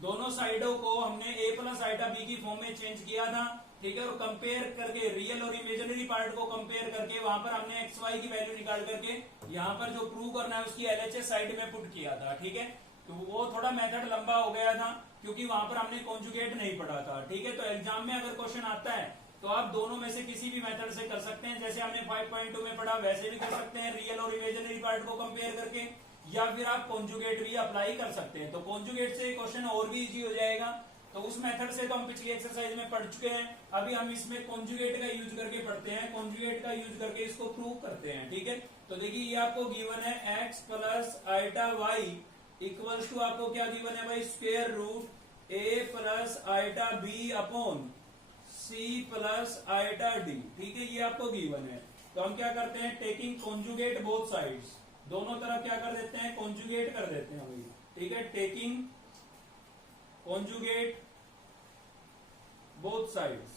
दोनों साइडों को हमने a प्लस आइटा बी की फॉर्म में चेंज किया था, ठीक है। और कंपेयर करके रियल और इमेजिनरी पार्ट को कंपेयर करके वहां पर हमने एक्स वाई की वैल्यू निकाल करके यहाँ पर जो प्रूव करना है उसकी एलएचएस साइड में पुट किया था, ठीक है। तो वो थोड़ा मेथड लंबा हो गया था क्योंकि वहां पर हमने कॉन्जुगेट नहीं पढ़ा था, ठीक है। तो एग्जाम में अगर क्वेश्चन आता है तो आप दोनों में से किसी भी मेथड से कर सकते हैं, जैसे हमने 5.2 में पढ़ा वैसे भी कर सकते हैं, रियल और इमेजिनरी पार्ट को कंपेयर करके, या फिर आप कॉन्जुगेट भी अप्लाई कर सकते हैं। तो कॉन्जुगेट से क्वेश्चन और भी इजी हो जाएगा। तो उस मेथड से तो हम पिछली एक्सरसाइज में पढ़ चुके हैं, अभी हम इसमें कॉन्जुगेट का यूज करके पढ़ते हैं, कॉन्जुगेट का यूज करके इसको प्रूव करते हैं, ठीक है। तो देखिए ये आपको गिवन है x plus iota y equals to आपको क्या गिवन है भाई, square root a plus iota b upon c plus iota d, ठीक है। ये आपको गिवन है। तो हम क्या करते हैं, टेकिंग कॉन्जुगेट बोथ साइड्स, दोनों तरफ क्या कर देते हैं, कॉन्जुगेट कर देते हैं भाई, ठीक है। टेकिंग कॉन्जुगेट बोथ साइड्स,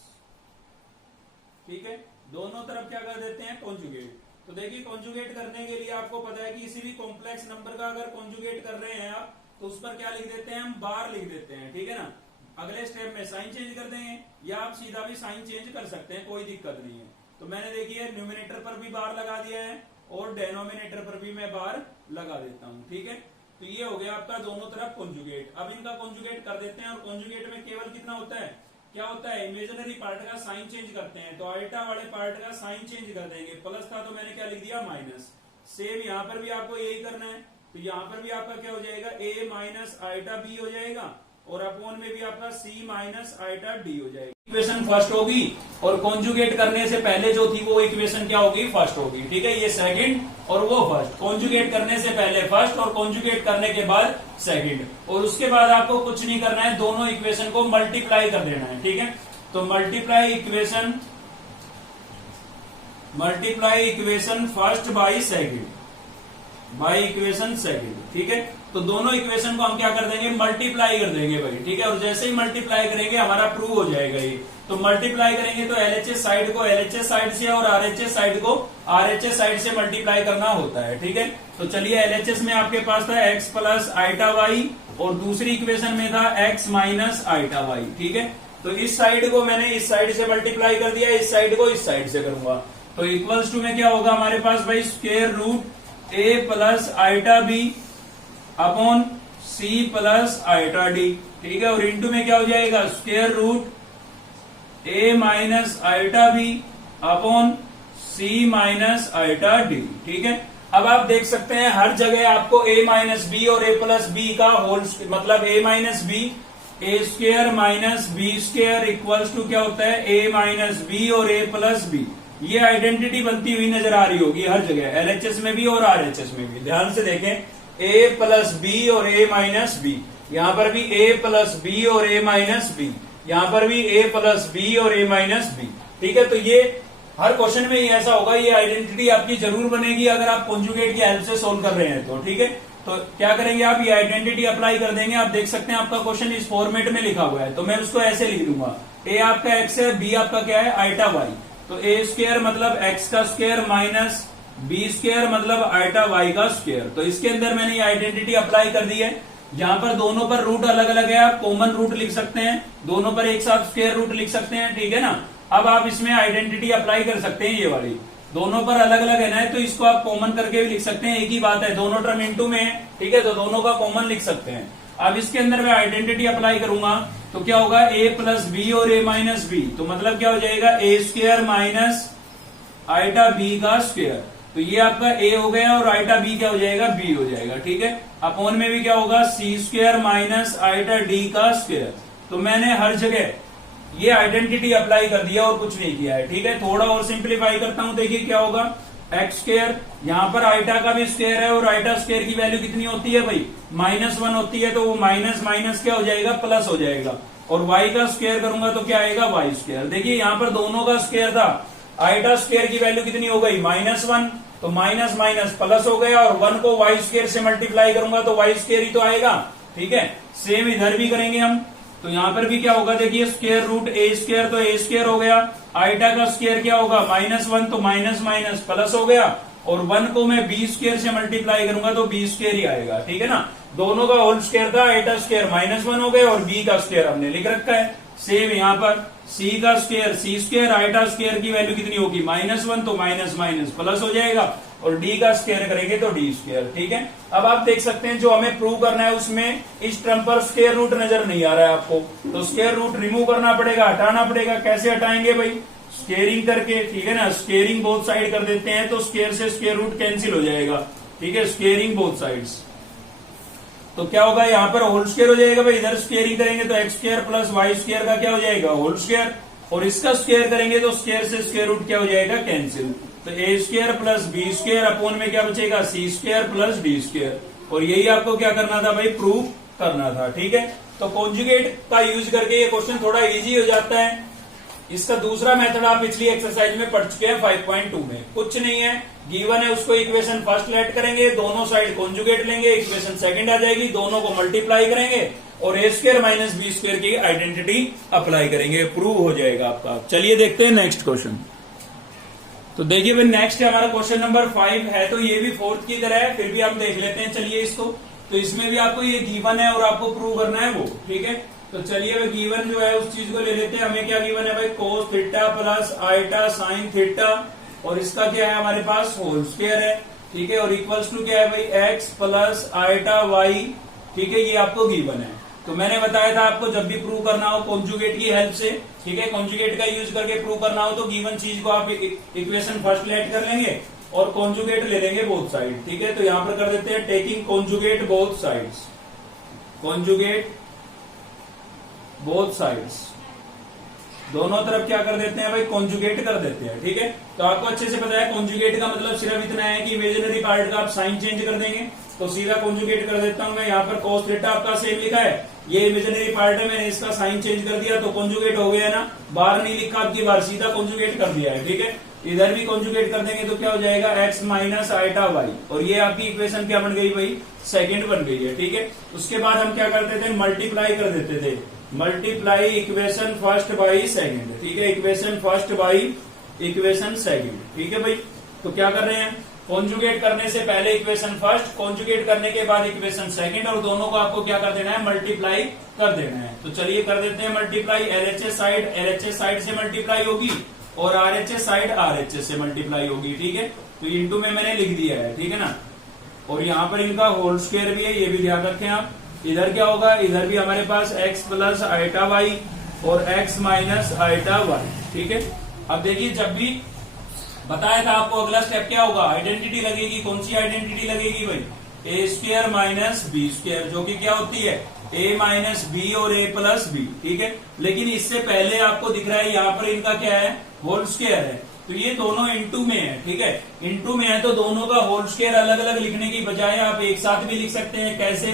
ठीक है, दोनों तरफ क्या कर देते हैं कॉन्जुगेट। तो देखिए कॉन्जुगेट करने के लिए आपको पता है कि किसी भी कॉम्प्लेक्स नंबर का अगर कॉन्जुगेट कर रहे हैं आप, तो उस पर क्या लिख देते हैं हम, बार लिख देते हैं, ठीक है ना। अगले स्टेप में साइन चेंज कर देंगे, या आप सीधा भी साइन चेंज कर सकते हैं, कोई दिक्कत नहीं है। तो मैंने देखिए न्यूमिनेटर पर भी बार लगा दिया है और डेनोमिनेटर पर भी मैं बार लगा देता हूं, ठीक है। तो ये हो गया आपका दोनों तरफ कॉन्जुगेट। अब इनका कॉन्जुगेट कर देते हैं, और कॉन्जुगेट में केवल कितना होता है, क्या होता है, इमेजिनरी पार्ट का साइन चेंज करते हैं। तो आइटा वाले पार्ट का साइन चेंज कर देंगे, प्लस था तो मैंने क्या लिख दिया माइनस। सेम यहाँ पर भी आपको यही करना है। तो यहाँ पर भी आपका क्या हो जाएगा, a माइनस आइटा b हो जाएगा, और अपॉन में भी आपका c माइनस आइटा d हो जाएगी। इक्वेशन फर्स्ट होगी, और कॉन्जुगेट करने से पहले जो थी वो इक्वेशन क्या होगी, फर्स्ट होगी, ठीक है। ये सेकंड और वो फर्स्ट, कॉन्जुगेट करने से पहले फर्स्ट और कॉन्जुगेट करने के बाद सेकंड, और उसके बाद आपको कुछ नहीं करना है, दोनों इक्वेशन को मल्टीप्लाई कर देना है, ठीक है। तो multiply equation first by second, by equation second, ठीक है। तो दोनों इक्वेशन को हम क्या कर देंगे, मल्टीप्लाई कर देंगे भाई, ठीक है। और जैसे ही मल्टीप्लाई करेंगे हमारा प्रूव हो जाएगा ये। तो मल्टीप्लाई करेंगे तो एलएचएस साइड को एलएचएस साइड से और आरएचएस साइड को आरएचएस साइड से मल्टीप्लाई करना होता है, ठीक है। तो चलिए एलएचएस में आपके पास था x प्लस आइटा वाई, और दूसरी इक्वेशन में था x माइनस आइटा वाई, ठीक है। तो इस साइड को मैंने इस साइड से मल्टीप्लाई कर दिया, इस साइड को इस साइड से करूंगा। तो इक्वल्स टू में क्या होगा हमारे पास भाई, square root a plus iota b upon c plus iota d, ठीक है। और इंटू में क्या हो जाएगा, square root a minus iota b upon c minus iota d, ठीक है। अब आप देख सकते हैं हर जगह आपको a माइनस बी और a प्लस बी का होल, मतलब a minus b, a square minus b square equals to क्या होता है, a माइनस बी और a प्लस बी। ये आइडेंटिटी बनती हुई नजर आ रही होगी हर जगह, एलएचएस में भी और आरएचएस में भी। ध्यान से देखें, a प्लस बी और a माइनस बी, यहाँ पर भी a प्लस बी और a माइनस बी, यहाँ पर भी a प्लस बी और a माइनस बी, ठीक है। तो ये हर क्वेश्चन में ये ऐसा होगा, ये आइडेंटिटी आपकी जरूर बनेगी अगर आप कॉन्जुगेट की हेल्प से सोल्व कर रहे हैं तो, ठीक है। तो क्या करेंगे आप, ये आइडेंटिटी अप्लाई कर देंगे। आप देख सकते हैं आपका क्वेश्चन इस फॉर्मेट में लिखा हुआ है, तो मैं उसको ऐसे लिख दूंगा, ए आपका एक्स है, बी आपका क्या है, आइटा वाई। तो ए स्क्वायर मतलब एक्स का स्क्वायर माइनस बी स्क्वायर मतलब आइटा वाई का स्क्वायर। तो इसके अंदर मैंने ये आइडेंटिटी अप्लाई कर दी है। यहाँ पर दोनों पर रूट अलग अलग है, आप कॉमन रूट लिख सकते हैं, दोनों पर एक साथ स्क्वायर रूट लिख सकते हैं, ठीक है ना। अब आप इसमें आइडेंटिटी अप्लाई कर सकते हैं, ये वाली दोनों पर अलग अलग है ना, तो इसको आप कॉमन करके भी लिख सकते हैं, एक ही बात है, दोनों टर्म इनटू में है, ठीक है, तो दोनों का कॉमन लिख सकते हैं। अब इसके अंदर मैं आइडेंटिटी अप्लाई करूंगा तो क्या होगा, ए प्लस बी और ए माइनस बी, तो मतलब क्या हो जाएगा, ए स्क्वायर माइनस आइटा बी का स्क्वायर। तो ये आपका ए हो गया और आइटा बी क्या हो जाएगा, बी हो जाएगा, ठीक है। अपॉन में भी क्या होगा, सी स्क्वायर माइनस आइटा डी का स्क्वायर। तो मैंने हर जगह ये आइडेंटिटी अप्लाई कर दिया और कुछ नहीं किया है, ठीक है। थोड़ा और सिंप्लीफाई करता हूं, देखिए क्या होगा, एक्स स्क्वायर, यहाँ पर आइटा का भी स्क्वायर है और आइटा स्क्वायर की वैल्यू कितनी होती है भाई, -1 होती है, तो वो माइनस माइनस क्या हो जाएगा, प्लस हो जाएगा। और वाई का स्क्वायर करूंगा तो क्या आएगा, वाई स्क्वायर। देखिए यहाँ पर दोनों का स्क्वायर था, आइटा स्क्वायर की वैल्यू कितनी हो गई, -1, तो माइनस माइनस प्लस हो गया, और 1 को वाई स्क्वायर से मल्टीप्लाई करूंगा तो वाई स्क्वायर ही तो आएगा, ठीक है। सेम इधर भी करेंगे हम, तो यहां पर भी क्या होगा, देखिए स्क्वायर रूट ए स्क्वायर, तो ए स्क्वायर हो गया, आइटा का स्क्वायर क्या होगा, -1, तो माइनस माइनस प्लस हो गया, और 1 को मैं बी स्क्वायर से मल्टीप्लाई करूंगा तो बी स्क्वायर ही आएगा, ठीक है ना। दोनों का होल स्क्वायर था, आइटा स्क्वायर -1 हो गया और बी का स्क्वायर हमने लिख रखा है। सेम यहाँ पर सी का स्क्वायर, सी स्क्वायर आइटा स्क्वायर की वैल्यू कितनी होगी, -1, तो माइनस माइनस प्लस हो जाएगा, और डी का स्क्वायर करेंगे तो डी स्क्वायर, ठीक है। अब आप देख सकते हैं जो हमें प्रूव करना है उसमें इस टर्म पर स्क्वायर रूट नजर नहीं आ रहा है आपको, तो स्क्वायर रूट रिमूव करना पड़ेगा, हटाना पड़ेगा। कैसे हटाएंगे भाई, स्क्वेयरिंग करके, ठीक है ना, स्क्वेयरिंग बोथ साइड कर देते हैं तो स्क्वायर से स्क्वायर रूट कैंसिल हो जाएगा, ठीक है, स्क्वेयरिंग बोथ साइड्स। तो क्या होगा, यहाँ पर होल स्क्वायर हो जाएगा भाई, इधर स्क्वेयरिंग करेंगे तो x square plus y square का क्या हो जाएगा, होल स्क्वायर, और इसका स्क्वायर करेंगे तो स्क्वायर से स्क्वायर रूट क्या हो जाएगा, कैंसिल। तो a square plus b square upon में क्या बचेगा, c square plus d square. और यही आपको क्या करना था भाई, प्रूव करना था, ठीक है। तो कॉन्जुगेट का यूज करके ये क्वेश्चन थोड़ा इजी हो जाता है। इसका दूसरा मेथड आप पिछली एक्सरसाइज में पढ़ चुके हैं 5.2 में, कुछ नहीं है, गिवन है उसको इक्वेशन फर्स्ट लेट करेंगे, दोनों साइड कॉन्जुगेट लेंगे, इक्वेशन सेकंड आ जाएगी, दोनों को मल्टीप्लाई करेंगे और ए स्क्वायर माइनस बी स्क्वायर की आइडेंटिटी अप्लाई करेंगे, प्रूव हो जाएगा आपका। चलिए देखते हैं नेक्स्ट क्वेश्चन। तो देखिए भाई नेक्स्ट हमारा क्वेश्चन नंबर 5 है, तो ये भी फोर्थ की तरह है, फिर भी हम देख लेते हैं, चलिए इसको। तो इसमें भी आपको ये गिवन है और आपको प्रूव करना है वो, ठीक है। तो चलिए भाई गिवन जो है उस चीज को ले लेते हैं। हमें क्या गिवन है भाई, cos theta plus iota sine theta, और इसका क्या है हमारे पास, होल स्क्वायर है, ठीक है, और इक्वल्स टू क्या है भाई, एक्स प्लस आइटा वाई, ठीक है, ये आपको गिवन है। तो मैंने बताया था आपको जब भी प्रूव करना हो कॉन्जुगेट की हेल्प से, ठीक है, कॉन्जुगेट का यूज करके प्रूव करना हो तो गिवन चीज को आप इक्वेशन फर्स्ट लेट कर लेंगे और कॉन्जुगेट ले लेंगे बोथ साइड, ठीक है। तो यहां पर कर देते हैं taking conjugate both sides, conjugate both sides, दोनों तरफ क्या कर देते हैं भाई, कॉन्जुगेट कर देते हैं, ठीक है। तो आपको अच्छे से पता है कॉन्जुगेट का मतलब सिर्फ इतना है कि इमेजिनरी पार्ट का आप साइन चेंज कर देंगे, तो सीधा कॉन्जुगेट कर देता हूं मैं। यहाँ पर cos थीटा आपका सेम लिखा है, ये इमेजिनरी पार्ट है, मैंने इसका साइन चेंज कर दिया तो कॉन्जुगेट हो गया ना, बाहर नहीं लिखा आपकी बार, सीधा कॉन्जुगेट कर दिया है, ठीक है। इधर भी कॉन्जुगेट कर देंगे तो क्या हो जाएगा, एक्स माइनस आइटा वाई, और ये आपकी इक्वेशन क्या बन गई भाई, सेकंड बन गई है, ठीक है। उसके बाद हम क्या करते थे, मल्टीप्लाई कर देते थे, multiply equation first by second, ठीक है, equation first by equation second, ठीक है भाई। तो क्या कर रहे हैं, कॉन्जुगेट करने से पहले इक्वेशन फर्स्ट, कॉन्जुगेट करने के बाद इक्वेशन सेकंड, और दोनों को आपको क्या कर देना है, मल्टीप्लाई कर देना है। तो चलिए कर देते हैं मल्टीप्लाई, एलएचएस साइड से मल्टीप्लाई होगी और आरएचएस साइड आरएचएस से मल्टीप्लाई होगी, ठीक है। तो इंटू में मैंने लिख दिया है, ठीक है ना, और यहाँ पर इनका होल स्क्वायर भी है, ये भी ध्यान रखें आप। इधर क्या होगा, इधर भी हमारे पास x प्लस आइटा वाई और x माइनस आइटा वाई, ठीक है। अब देखिए जब भी बताया था आपको अगला स्टेप क्या होगा, आइडेंटिटी लगेगी, कौन सी आइडेंटिटी लगेगी भाई, ए स्क्वायर माइनस बी स्क्वायर, जो कि क्या होती है, a माइनस बी और a प्लस बी, ठीक है। लेकिन इससे पहले आपको दिख रहा है यहाँ पर इनका क्या है, होल स्क्वायर है, तो ये दोनों इनटू में है, ठीक है, इनटू में है, तो दोनों का होल स्क्वायर अलग अलग लिखने की बजाय आप एक साथ भी लिख सकते हैं। कैसे,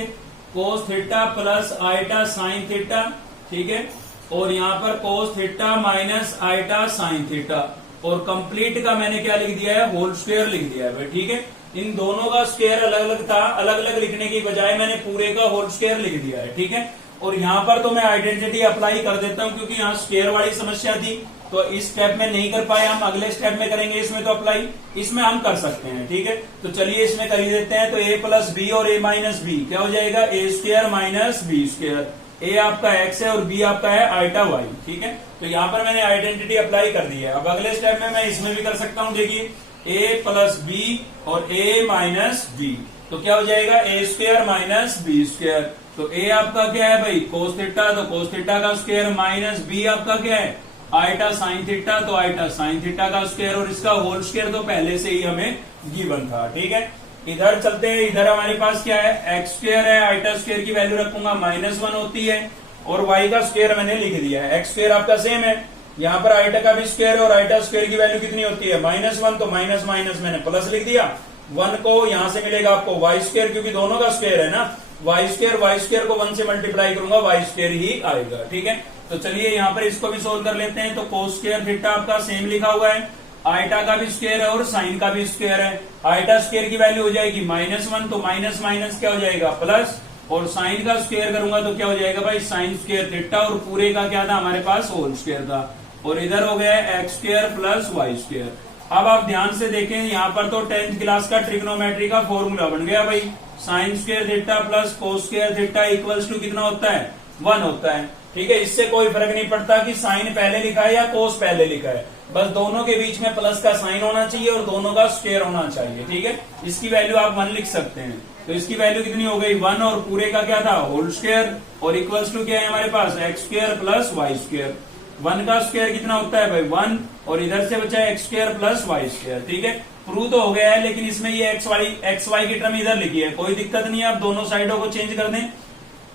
cos theta plus iota sine theta, ठीक है, और यहाँ पर cos theta minus iota sine theta, और कंप्लीट का मैंने क्या लिख दिया है, होल स्क्वायर लिख दिया है भाई। ठीक है, इन दोनों का स्क्वायर अलग अलग था, अलग अलग लिखने की बजाय मैंने पूरे का होल स्क्वायर लिख दिया है। ठीक है, और यहाँ पर तो मैं आइडेंटिटी अप्लाई कर देता हूँ क्योंकि यहाँ स्क्वायर वाली समस्या थी, तो इस स्टेप में नहीं कर पाए हम, अगले स्टेप में करेंगे। इसमें तो अप्लाई इसमें हम कर सकते हैं। ठीक है, तो चलिए इसमें कर ही देते हैं। तो a प्लस बी और a माइनस बी क्या हो जाएगा, ए स्क्वायर माइनस बी स्क्वायर। ए आपका x है और b आपका है आइटा y। ठीक है, तो यहाँ पर मैंने आइडेंटिटी अप्लाई कर दी है। अब अगले स्टेप में मैं इसमें भी कर सकता हूँ। देखिए a प्लस बी और a माइनस बी, तो क्या हो जाएगा, ए स्क्वायर माइनस बी स्क्वायर। तो a आपका क्या है भाई, कोस थीटा, तो कोस थीटा का स्क्वायर, माइनस b आपका क्या है, आइटा साइन थीटा, तो आइटा साइन थीटा का स्क्वायर, और इसका होल स्क्वायर तो पहले से ही हमें गिवन था। ठीक है, इधर चलते हैं। इधर हमारे पास क्या है, एक्स स्क्वायर है, आइटा स्क्वायर की वैल्यू रखूंगा -1 होती है, और y का स्क्वायर मैंने लिख दिया है। एक्स स्क्वायर आपका सेम है, यहाँ पर आइटा का भी स्क्वायर है, और आइटा स्क्वायर की वैल्यू कितनी होती है, -1, तो माइनस माइनस मैंने प्लस लिख दिया। 1 को यहाँ से मिलेगा आपको वाई स्क्वायर, क्योंकि दोनों का स्क्वायर है ना, वाई स्क्वायर को 1 से मल्टीप्लाई करूंगा, वाई स्क्वायर ही आएगा। ठीक है, तो चलिए यहाँ पर इसको भी सोल्व कर लेते हैं। तो कोस स्क्वायर थीटा आपका सेम लिखा हुआ है, आइटा का भी स्क्वायर है और साइन का भी स्क्वायर है। आइटा स्क्वायर की वैल्यू हो जाएगी -1, तो माइनस माइनस क्या हो जाएगा, प्लस, और साइन का स्क्वायर करूंगा तो क्या हो जाएगा भाई, साइन स्क्वायर थीटा, और पूरे का क्या था हमारे पास, होल स्क्वायर था। और इधर हो गया x square plus y square. अब आप ध्यान से देखें, यहाँ पर तो 10th क्लास का ट्रिग्नोमेट्री का फॉर्मूला बन गया भाई, sine square theta plus cos square theta equals to कितना होता है, 1 होता है। ठीक है, इससे कोई फर्क नहीं पड़ता कि साइन पहले लिखा है या कोस पहले लिखा है, बस दोनों के बीच में प्लस का साइन होना चाहिए और दोनों का स्क्वायर होना चाहिए। ठीक है, इसकी वैल्यू आप 1 लिख सकते हैं। तो इसकी वैल्यू कितनी हो गई, 1, और पूरे का क्या था, होल स्क्वायर, और इक्वल्स टू क्या है हमारे पास, x square plus y square. 1 का स्क्वायर कितना होता है भाई, 1, और इधर से बचा x square plus y square. ठीक है, प्रूव तो हो गया है, लेकिन इसमें ये एक्स वाई की टर्म इधर लिखी है, कोई दिक्कत नहीं है, आप दोनों साइडों को चेंज कर दें।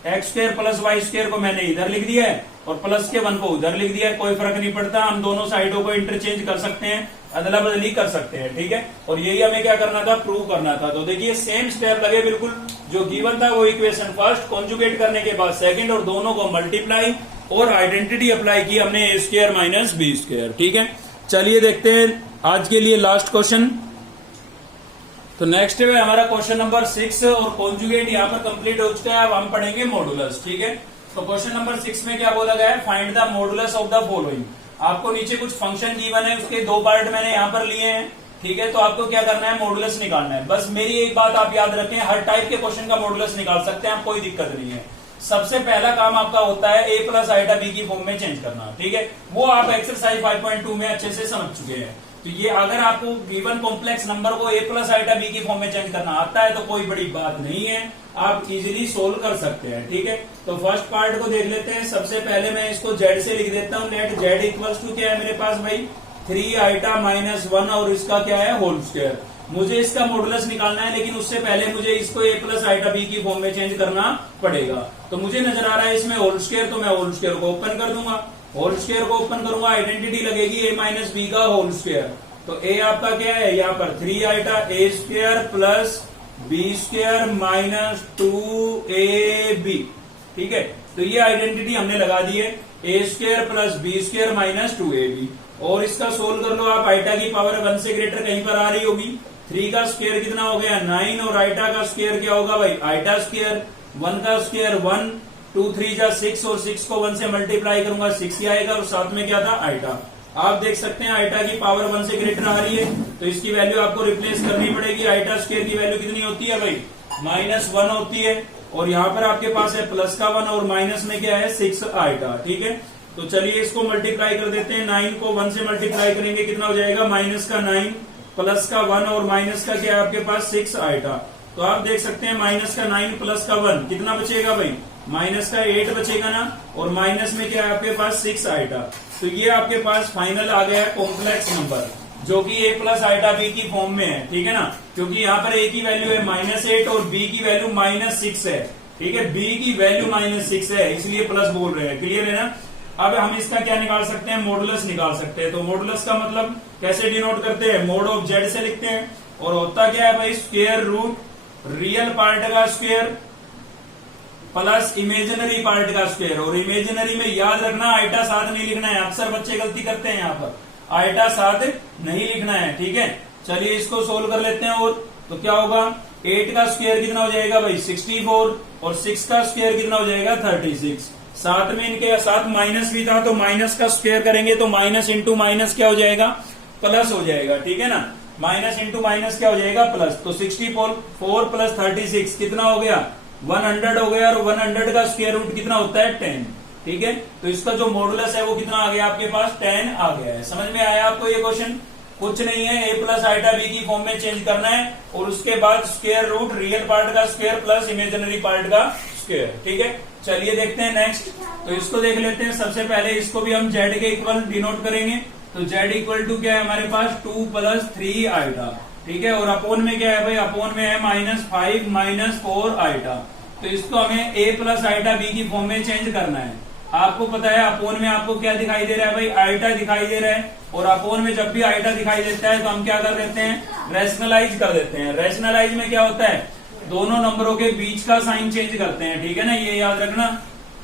X square plus y square को मैंने इधर लिख दिया है, और प्लस के 1 को उधर लिख दिया है, कोई फर्क नहीं पड़ता, हम दोनों साइडों को इंटरचेंज कर सकते हैं, अदला बदली कर सकते हैं। ठीक है, और यही हमें क्या करना था, प्रूव करना था। तो देखिए सेम स्टेप लगे बिल्कुल, जो गिवन था वो इक्वेशन फर्स्ट, कॉन्जुगेट करने के बाद सेकंड, और दोनों को मल्टीप्लाई और आइडेंटिटी अप्लाई की हमने ए स्क्वायर माइनस बी स्क्वायर। ठीक है, चलिए देखते हैं आज के लिए लास्ट क्वेश्चन। तो नेक्स्ट है हमारा क्वेश्चन नंबर 6, और कॉन्जुगेट यहाँ पर कंप्लीट हो चुका है। अब हम पढ़ेंगे मॉडुलस। ठीक है, तो क्वेश्चन नंबर 6 में क्या बोला गया है, find the modulus of the following. आपको नीचे कुछ फंक्शन गिवन है, उसके 2 पार्ट मैंने यहाँ पर लिए हैं। ठीक है, तो आपको क्या करना है, मॉडुलस निकालना है। बस मेरी एक बात आप याद रखें, हर टाइप के क्वेश्चन का मॉडुलस निकाल सकते हैं आप, कोई दिक्कत नहीं है। सबसे पहला काम आपका होता है ए प्लस आइटा बी की फॉर्म में चेंज करना। ठीक है, वो आप एक्सरसाइज 5.2 में अच्छे से समझ चुके हैं। तो ये अगर आपको गिवन कॉम्प्लेक्स नंबर को ए प्लस आइटा बी की फॉर्म में चेंज करना आता है तो कोई बड़ी बात नहीं है, आप इजीली सोल्व कर सकते हैं। ठीक है, तो फर्स्ट पार्ट को देख लेते हैं। सबसे पहले मैं इसको जेड से लिख देता हूँ। लेट जेड इक्वल्स टू क्या है मेरे पास भाई, 3 आइटा -1, और इसका क्या है, होल स्क्वायर। मुझे इसका मॉडुलस निकालना है, लेकिन उससे पहले मुझे इसको ए प्लस आइटा बी की फॉर्म में चेंज करना पड़ेगा। तो मुझे नजर आ रहा है इसमें होल स्क्वायर, तो मैं होल स्क्वायर को ओपन कर दूंगा। होल स्क्वायर को ओपन करूंगा, आइडेंटिटी लगेगी ए माइनस बी का होल स्क्वायर। तो ए आपका क्या है, यहाँ पर 3 आइटा a square plus b square minus 2ab। ठीक है, तो ये आइडेंटिटी हमने लगा दी है, a square plus b square minus 2ab। और इसका सोल्व कर लो आप, आइटा की पावर 1 से ग्रेटर कहीं पर आ रही होगी। 3 का स्क्वायर कितना हो गया, 9, और आइटा का स्क्वायर क्या होगा भाई, आइटा स्क्वायर। 1 का स्क्वायर 1, 2 3 जा 6, और 6 को 1 से मल्टीप्लाई करूंगा 6 ही आएगा, और साथ में क्या था, आइटा। आप देख सकते हैं आइटा की पावर 1 से ग्रेटर आ रही है, तो इसकी वैल्यू आपको रिप्लेस करनी पड़ेगी। आइटा स्क्वायर की वैल्यू कितनी होती है भाई, -1 होती है, और यहाँ पर आपके पास है प्लस का 1, और माइनस में क्या है, 6 आइटा। ठीक है, तो चलिए इसको मल्टीप्लाई कर देते हैं। 9 को 1 से मल्टीप्लाई करेंगे, कितना हो जाएगा, माइनस का 9 प्लस का 1, और माइनस का क्या है आपके पास, 6 आइटा। तो आप देख सकते हैं माइनस का 9 प्लस का 1 कितना बचेगा भाई, माइनस का 8 बचेगा ना, और माइनस में क्या है आपके पास, 6 आइटा। तो ये आपके पास फाइनल आ गया कॉम्प्लेक्स नंबर, जो कि ए प्लस आइटा बी की फॉर्म में है। ठीक है ना, क्योंकि यहाँ पर ए की वैल्यू है -8 और बी की वैल्यू -6 है। ठीक है, बी की वैल्यू -6 है, इसलिए प्लस बोल रहे हैं। क्लियर है ना। अब हम इसका क्या निकाल सकते हैं, मॉडुलस निकाल सकते हैं। तो मॉडुलस का मतलब कैसे डिनोट करते हैं, मोड ऑफ जेड से लिखते हैं, और होता क्या है भाई, स्क्वायर रूट रियल पार्ट का स्क्वायर प्लस इमेजिनरी पार्ट का स्क्वायर। और इमेजिनरी में याद रखना आइटा साथ नहीं लिखना है, अक्सर बच्चे गलती करते हैं यहाँ पर। आयटा साथ नहीं लिखना है, ठीक है। चलिए इसको सोल्व कर लेते हैं। और तो क्या होगा, 8 का स्क्वायर कितना हो जाएगा भाई 64, और 6 का स्क्वायर कितना हो जाएगा 36। साथ में इनके साथ माइनस भी था, तो माइनस का स्क्वायर करेंगे तो माइनस इंटू माइनस क्या हो जाएगा, प्लस हो जाएगा, ठीक है ना। माइनस इंटू माइनस क्या हो जाएगा, प्लस। तो 64 प्लस 36 कितना हो गया 100 हो गया, और 100 का स्क्वायर रूट कितना होता है 10, ठीक है। तो इसका जो मॉडुलस है वो कितना आ गया आपके पास 10 आ गया है। समझ में आया आपको ये क्वेश्चन? कुछ नहीं है, a प्लस आइटा बी की फॉर्म में चेंज करना है, और उसके बाद स्क्वायर रूट रियल पार्ट का स्क्वायर प्लस इमेजिनरी पार्ट का स्क्वायर, ठीक है। चलिए देखते हैं नेक्स्ट। तो इसको देख लेते हैं। सबसे पहले इसको भी हम z के इक्वल डिनोट करेंगे। तो z इक्वल टू क्या है हमारे पास 2 प्लस 3 आइटा, ठीक है। और अपोन में क्या है भाई, अपोन में है -5 -4 आइटा। तो इसको हमें a प्लस आइटा बी की फॉर्म में चेंज करना है। आपको पता है अपोन में आपको क्या दिखाई दे रहा है भाई, आइटा दिखाई दे रहा है। और अपोन में जब भी आइटा दिखाई देता है तो हम क्या कर देते हैं, रैशनलाइज कर देते हैं। रैशनलाइज में क्या होता है, दोनों नंबरों के बीच का साइन चेंज करते हैं, ठीक है ना, ये याद रखना,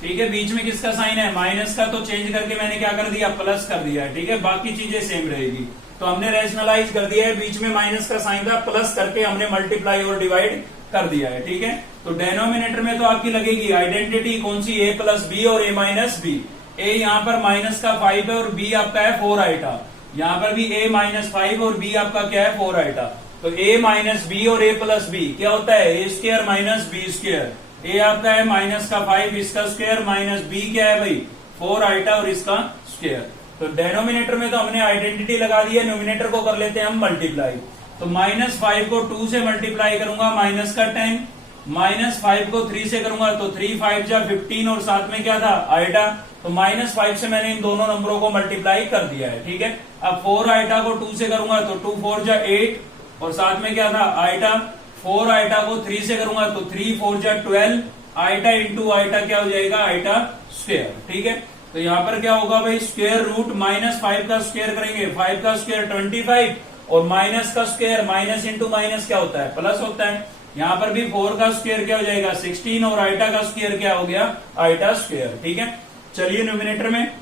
ठीक है। बीच में किसका साइन है, माइनस का, तो चेंज करके मैंने क्या कर दिया, प्लस कर दिया है, ठीक है। बाकी चीजें सेम रहेगी। तो हमने रैशनलाइज कर दिया है, बीच में माइनस का साइन था, प्लस करके हमने मल्टीप्लाई और डिवाइड कर दिया है, ठीक है। तो डेनोमिनेटर में तो आपकी लगेगी आइडेंटिटी कौन सी, a प्लस बी और a माइनस बी। a यहाँ पर माइनस का 5 है और b आपका है 4 आइटा। यहाँ पर भी a माइनस 5 और b आपका क्या है 4 आइटा। तो a माइनस बी और a प्लस बी क्या होता है, a square minus b square. a आपका है माइनस का 5 इसका स्क्वायर, माइनस b क्या है भाई 4 आइटा और इसका स्क्वायर। तो डेनोमिनेटर में तो हमने आइडेंटिटी लगा दी है, नोमिनेटर को कर लेते हैं हम मल्टीप्लाई। तो -5 को 2 से मल्टीप्लाई करूंगा माइनस का 10, -5 को 3 से करूंगा तो 3 5 जा 15, और साथ में क्या था आइटा। तो -5 से मैंने इन दोनों नंबरों को मल्टीप्लाई कर दिया है, ठीक है। अब 4 आइटा को 2 से करूंगा तो 2 4 जा 8, और साथ में क्या था आइटा। 4 आइटा को 3 से करूंगा तो 3 4 जा 12, आइटा इंटू आइटा क्या हो जाएगा, आइटा स्क्वायर, ठीक है। तो यहाँ पर क्या होगा भाई, स्क्वायर रूट -5 का स्क्वायर करेंगे, 5 का स्क्वायर 25, और माइनस का स्क्वायर, माइनस इंटू माइनस क्या होता है, प्लस होता है। यहाँ पर भी 4 का स्क्वायर क्या हो जाएगा 16, और आइटा का स्क्वायर क्या हो गया, आइटा स्क्वायर, ठीक है। चलिए नोमिनेटर में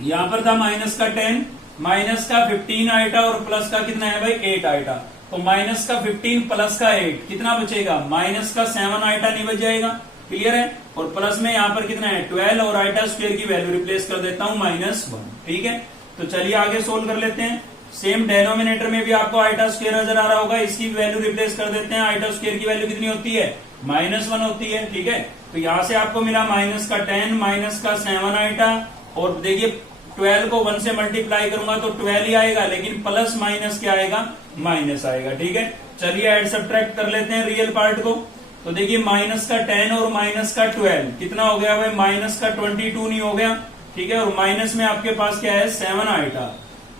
यहाँ पर था माइनस का 10, माइनस का 15 आइटा, और प्लस का कितना है भाई 8 आइटा। तो माइनस का 15 प्लस का 8 कितना बचेगा, माइनस का 7 आइटा नहीं बच जाएगा, क्लियर है। और प्लस में यहाँ पर कितना है 12, और आइटा स्क्वायर की वैल्यू रिप्लेस कर देता हूँ -1, ठीक है। तो चलिए आगे सोल्व कर लेते हैं। सेम डेनोमिनेटर में भी आपको आइटा स्क्वायर नजर आ रहा होगा, इसकी वैल्यू रिप्लेस कर देते हैं। आइटा स्क्वायर की वैल्यू कितनी होती है, -1 होती है, ठीक है। तो यहां से आपको मिला माइनस का 10, माइनस का 7 आइटा, और देखिए 12 को 1 से मल्टीप्लाई करूंगा तो 12 ही आएगा, लेकिन प्लस माइनस क्या आएगा, माइनस आएगा, ठीक है। चलिए ऐड सब्ट्रैक्ट कर लेते हैं रियल पार्ट को। तो देखिए माइनस का 10 और माइनस का 12 कितना हो गया भाई, माइनस का 22 नहीं हो गया, ठीक है। और माइनस में आपके पास क्या है 7 आइटा।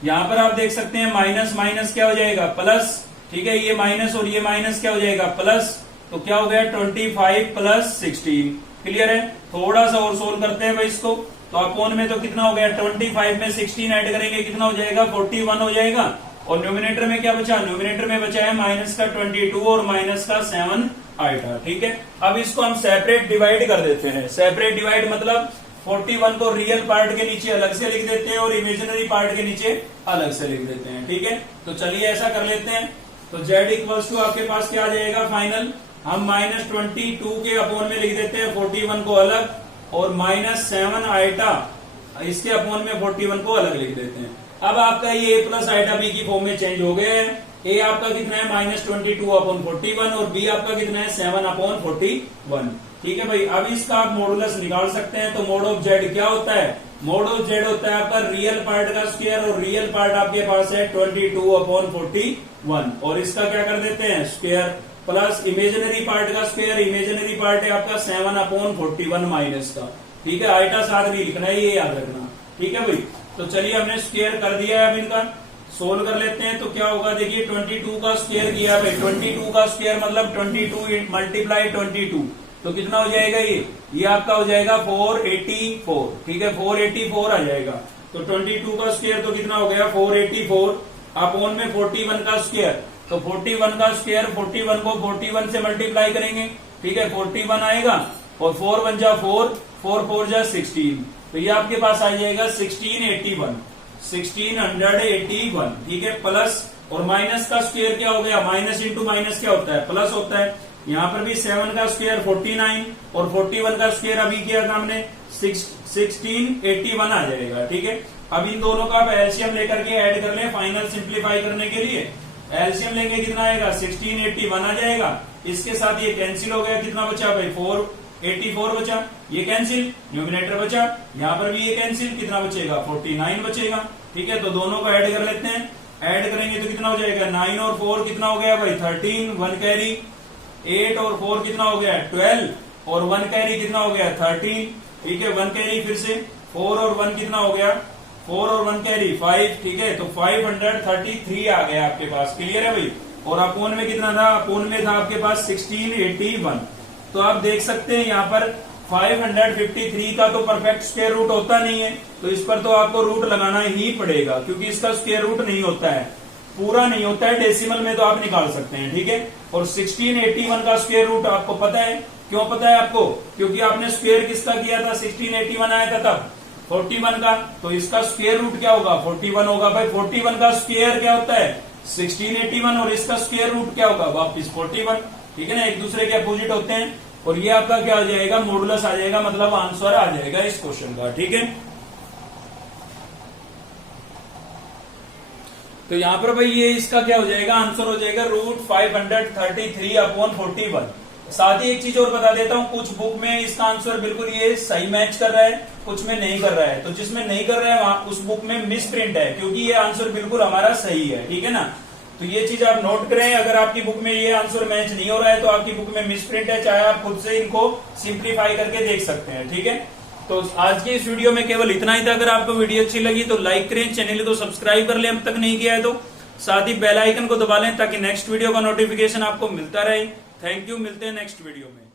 यहाँ पर आप देख सकते हैं माइनस माइनस क्या हो जाएगा प्लस, ठीक है। ये माइनस और ये माइनस क्या हो जाएगा प्लस, तो क्या हो गया 25 प्लस 16, क्लियर है। थोड़ा सा और सोल्व करते हैं भाई इसको। तो अपोन में तो कितना हो गया 25 में 16 ऐड करेंगे कितना हो जाएगा 41 हो जाएगा। और न्यूमिनेटर में क्या बचा, न्यूमिनेटर में बचा है माइनस का 22 और माइनस का 7 आइटा, ठीक है। अब इसको हम सेपरेट डिवाइड कर देते हैं। सेपरेट डिवाइड मतलब 41 को रियल पार्ट के नीचे अलग से लिख देते हैं और इमेजिनरी पार्ट के नीचे अलग से लिख देते हैं, ठीक है। तो चलिए ऐसा कर लेते हैं। तो z इक्वल्स टू आपके पास क्या आ जाएगा फाइनल, हम -22 के अपोन में लिख देते हैं 41 को अलग, और -7 आइटा इसके अपोन में 41 को अलग लिख देते हैं। अब आपका ये a प्लस आइटा b की फॉर्म में चेंज हो गए हैं। a आपका कितना है -22 अपॉन 41, और b आपका कितना है 7 अपॉन 41, ठीक है भाई। अब इसका आप मॉडुलस निकाल सकते हैं। तो मोड ऑफ z क्या होता है, मोड ऑफ z होता है आपका रियल पार्ट का स्क्वायर, और रियल पार्ट आपके पास है 22 अपॉन 41, और इसका क्या कर देते हैं स्क्वायर, प्लस इमेजिनरी पार्ट का स्क्वायर, इमेजिनरी पार्ट है आपका 7 अपॉन 41 माइनस का, ठीक है। आइटा साथ नहीं लिखना है, ये याद रखना, ठीक है भाई। तो चलिए हमने स्क्वायर कर दिया है, अब इनका सोल्व कर लेते हैं। तो क्या होगा देखिए 22 का स्क्वायर किया भाई, 22 का स्क्वायर मतलब 22 मल्टीप्लाई 22, तो कितना हो जाएगा ये आपका हो जाएगा 484, ठीक है 484 आ जाएगा। तो 22 का स्क्वायर तो कितना हो गया 484 अपॉन में 41 का स्क्वायर, तो 41 का स्क्वायर 41 को 41 से मल्टीप्लाई करेंगे, ठीक है 41 आएगा, और 4 1 जा 4, 4 4 जा 16, तो ये आपके पास आ जाएगा 1681। 1681, ठीक है। प्लस और माइनस का स्क्वायर क्या हो गया, माइनस इंटू माइनस क्या होता है, प्लस होता है। यहाँ पर भी 7 का स्क्वायर 49 और 41 का स्क्वायर अभी किया था हमने 1681 आ जाएगा, ठीक है। अब इन दोनों का आप एलसीएम लेकर के ऐड कर लें फाइनल सिंप्लीफाई करने के लिए। एलसीएम लेंगे कितना आएगा, 1681 आ जाएगा। इसके साथ ये कैंसिल हो गया, कितना बचा भाई 484 बचा, ये कैंसिल, न्यूमिनेटर बचा, यहाँ पर भी ये कैंसिल, कितना बचेगा 49 बचेगा, ठीक है। तो दोनों को ऐड कर लेते हैं, ऐड करेंगे तो कितना हो जाएगा 9 और 4 कितना हो गया भाई 13, 1 कैरी, 8 और 4 कितना हो गया 12 और 1 कैरी कितना हो गया 13, ठीक है। 1 कैरी फिर से 4 और 1 कितना हो गया 4 और 1 कैरी 5, ठीक है। तो 533 आ गया आपके पास, क्लियर है भाई। और अपोन में कितना था, अपोन में था आपके पास 1681। तो आप देख सकते हैं यहाँ पर 553 का तो परफेक्ट स्क्वायर रूट होता नहीं है, तो इस पर तो आपको रूट लगाना ही पड़ेगा, क्योंकि इसका स्क्वायर रूट नहीं होता है, पूरा नहीं होता है। डेसिमल में तो आप निकाल सकते हैं, ठीक है। और 1681 का स्क्वायर रूट आपको पता है, क्यों पता है आपको, क्योंकि आपने स्क्वायर किसका किया था, 1681 आया था तब 41 का, तो इसका स्क्वायर रूट क्या होगा 41 होगा भाई। 41 का स्क्वायर क्या होता है 1681 और इसका स्क्वायर रूट क्या होगा वापिस 41, ठीक है ना, एक दूसरे के अपोजिट होते हैं। और ये आपका क्या आ जाएगा, मॉडुलस आ जाएगा, मतलब आंसर आ जाएगा इस क्वेश्चन का, ठीक है। तो यहाँ पर भाई ये इसका क्या हो जाएगा, आंसर हो जाएगा √533/41। साथ ही एक चीज और बता देता हूँ, कुछ बुक में इसका आंसर बिल्कुल ये सही मैच कर रहा है, कुछ में नहीं कर रहा है। तो जिसमें नहीं कर रहा है वहां उस बुक में मिस प्रिंट है, क्योंकि ये आंसर बिल्कुल हमारा सही है, ठीक है ना। तो ये चीज आप नोट करें, अगर आपकी बुक में ये आंसर मैच नहीं हो रहा है तो आपकी बुक में मिस प्रिंट है, चाहे आप खुद से इनको सिंप्लीफाई करके देख सकते हैं, ठीक है। तो आज की इस वीडियो में केवल इतना ही था। अगर आपको वीडियो अच्छी लगी तो लाइक करें, चैनल को सब्सक्राइब कर लें अब तक नहीं किया है तो, साथ ही बेल आइकन को दबा लें ताकि नेक्स्ट वीडियो का नोटिफिकेशन आपको मिलता रहे। थैंक यू, मिलते हैं नेक्स्ट वीडियो में।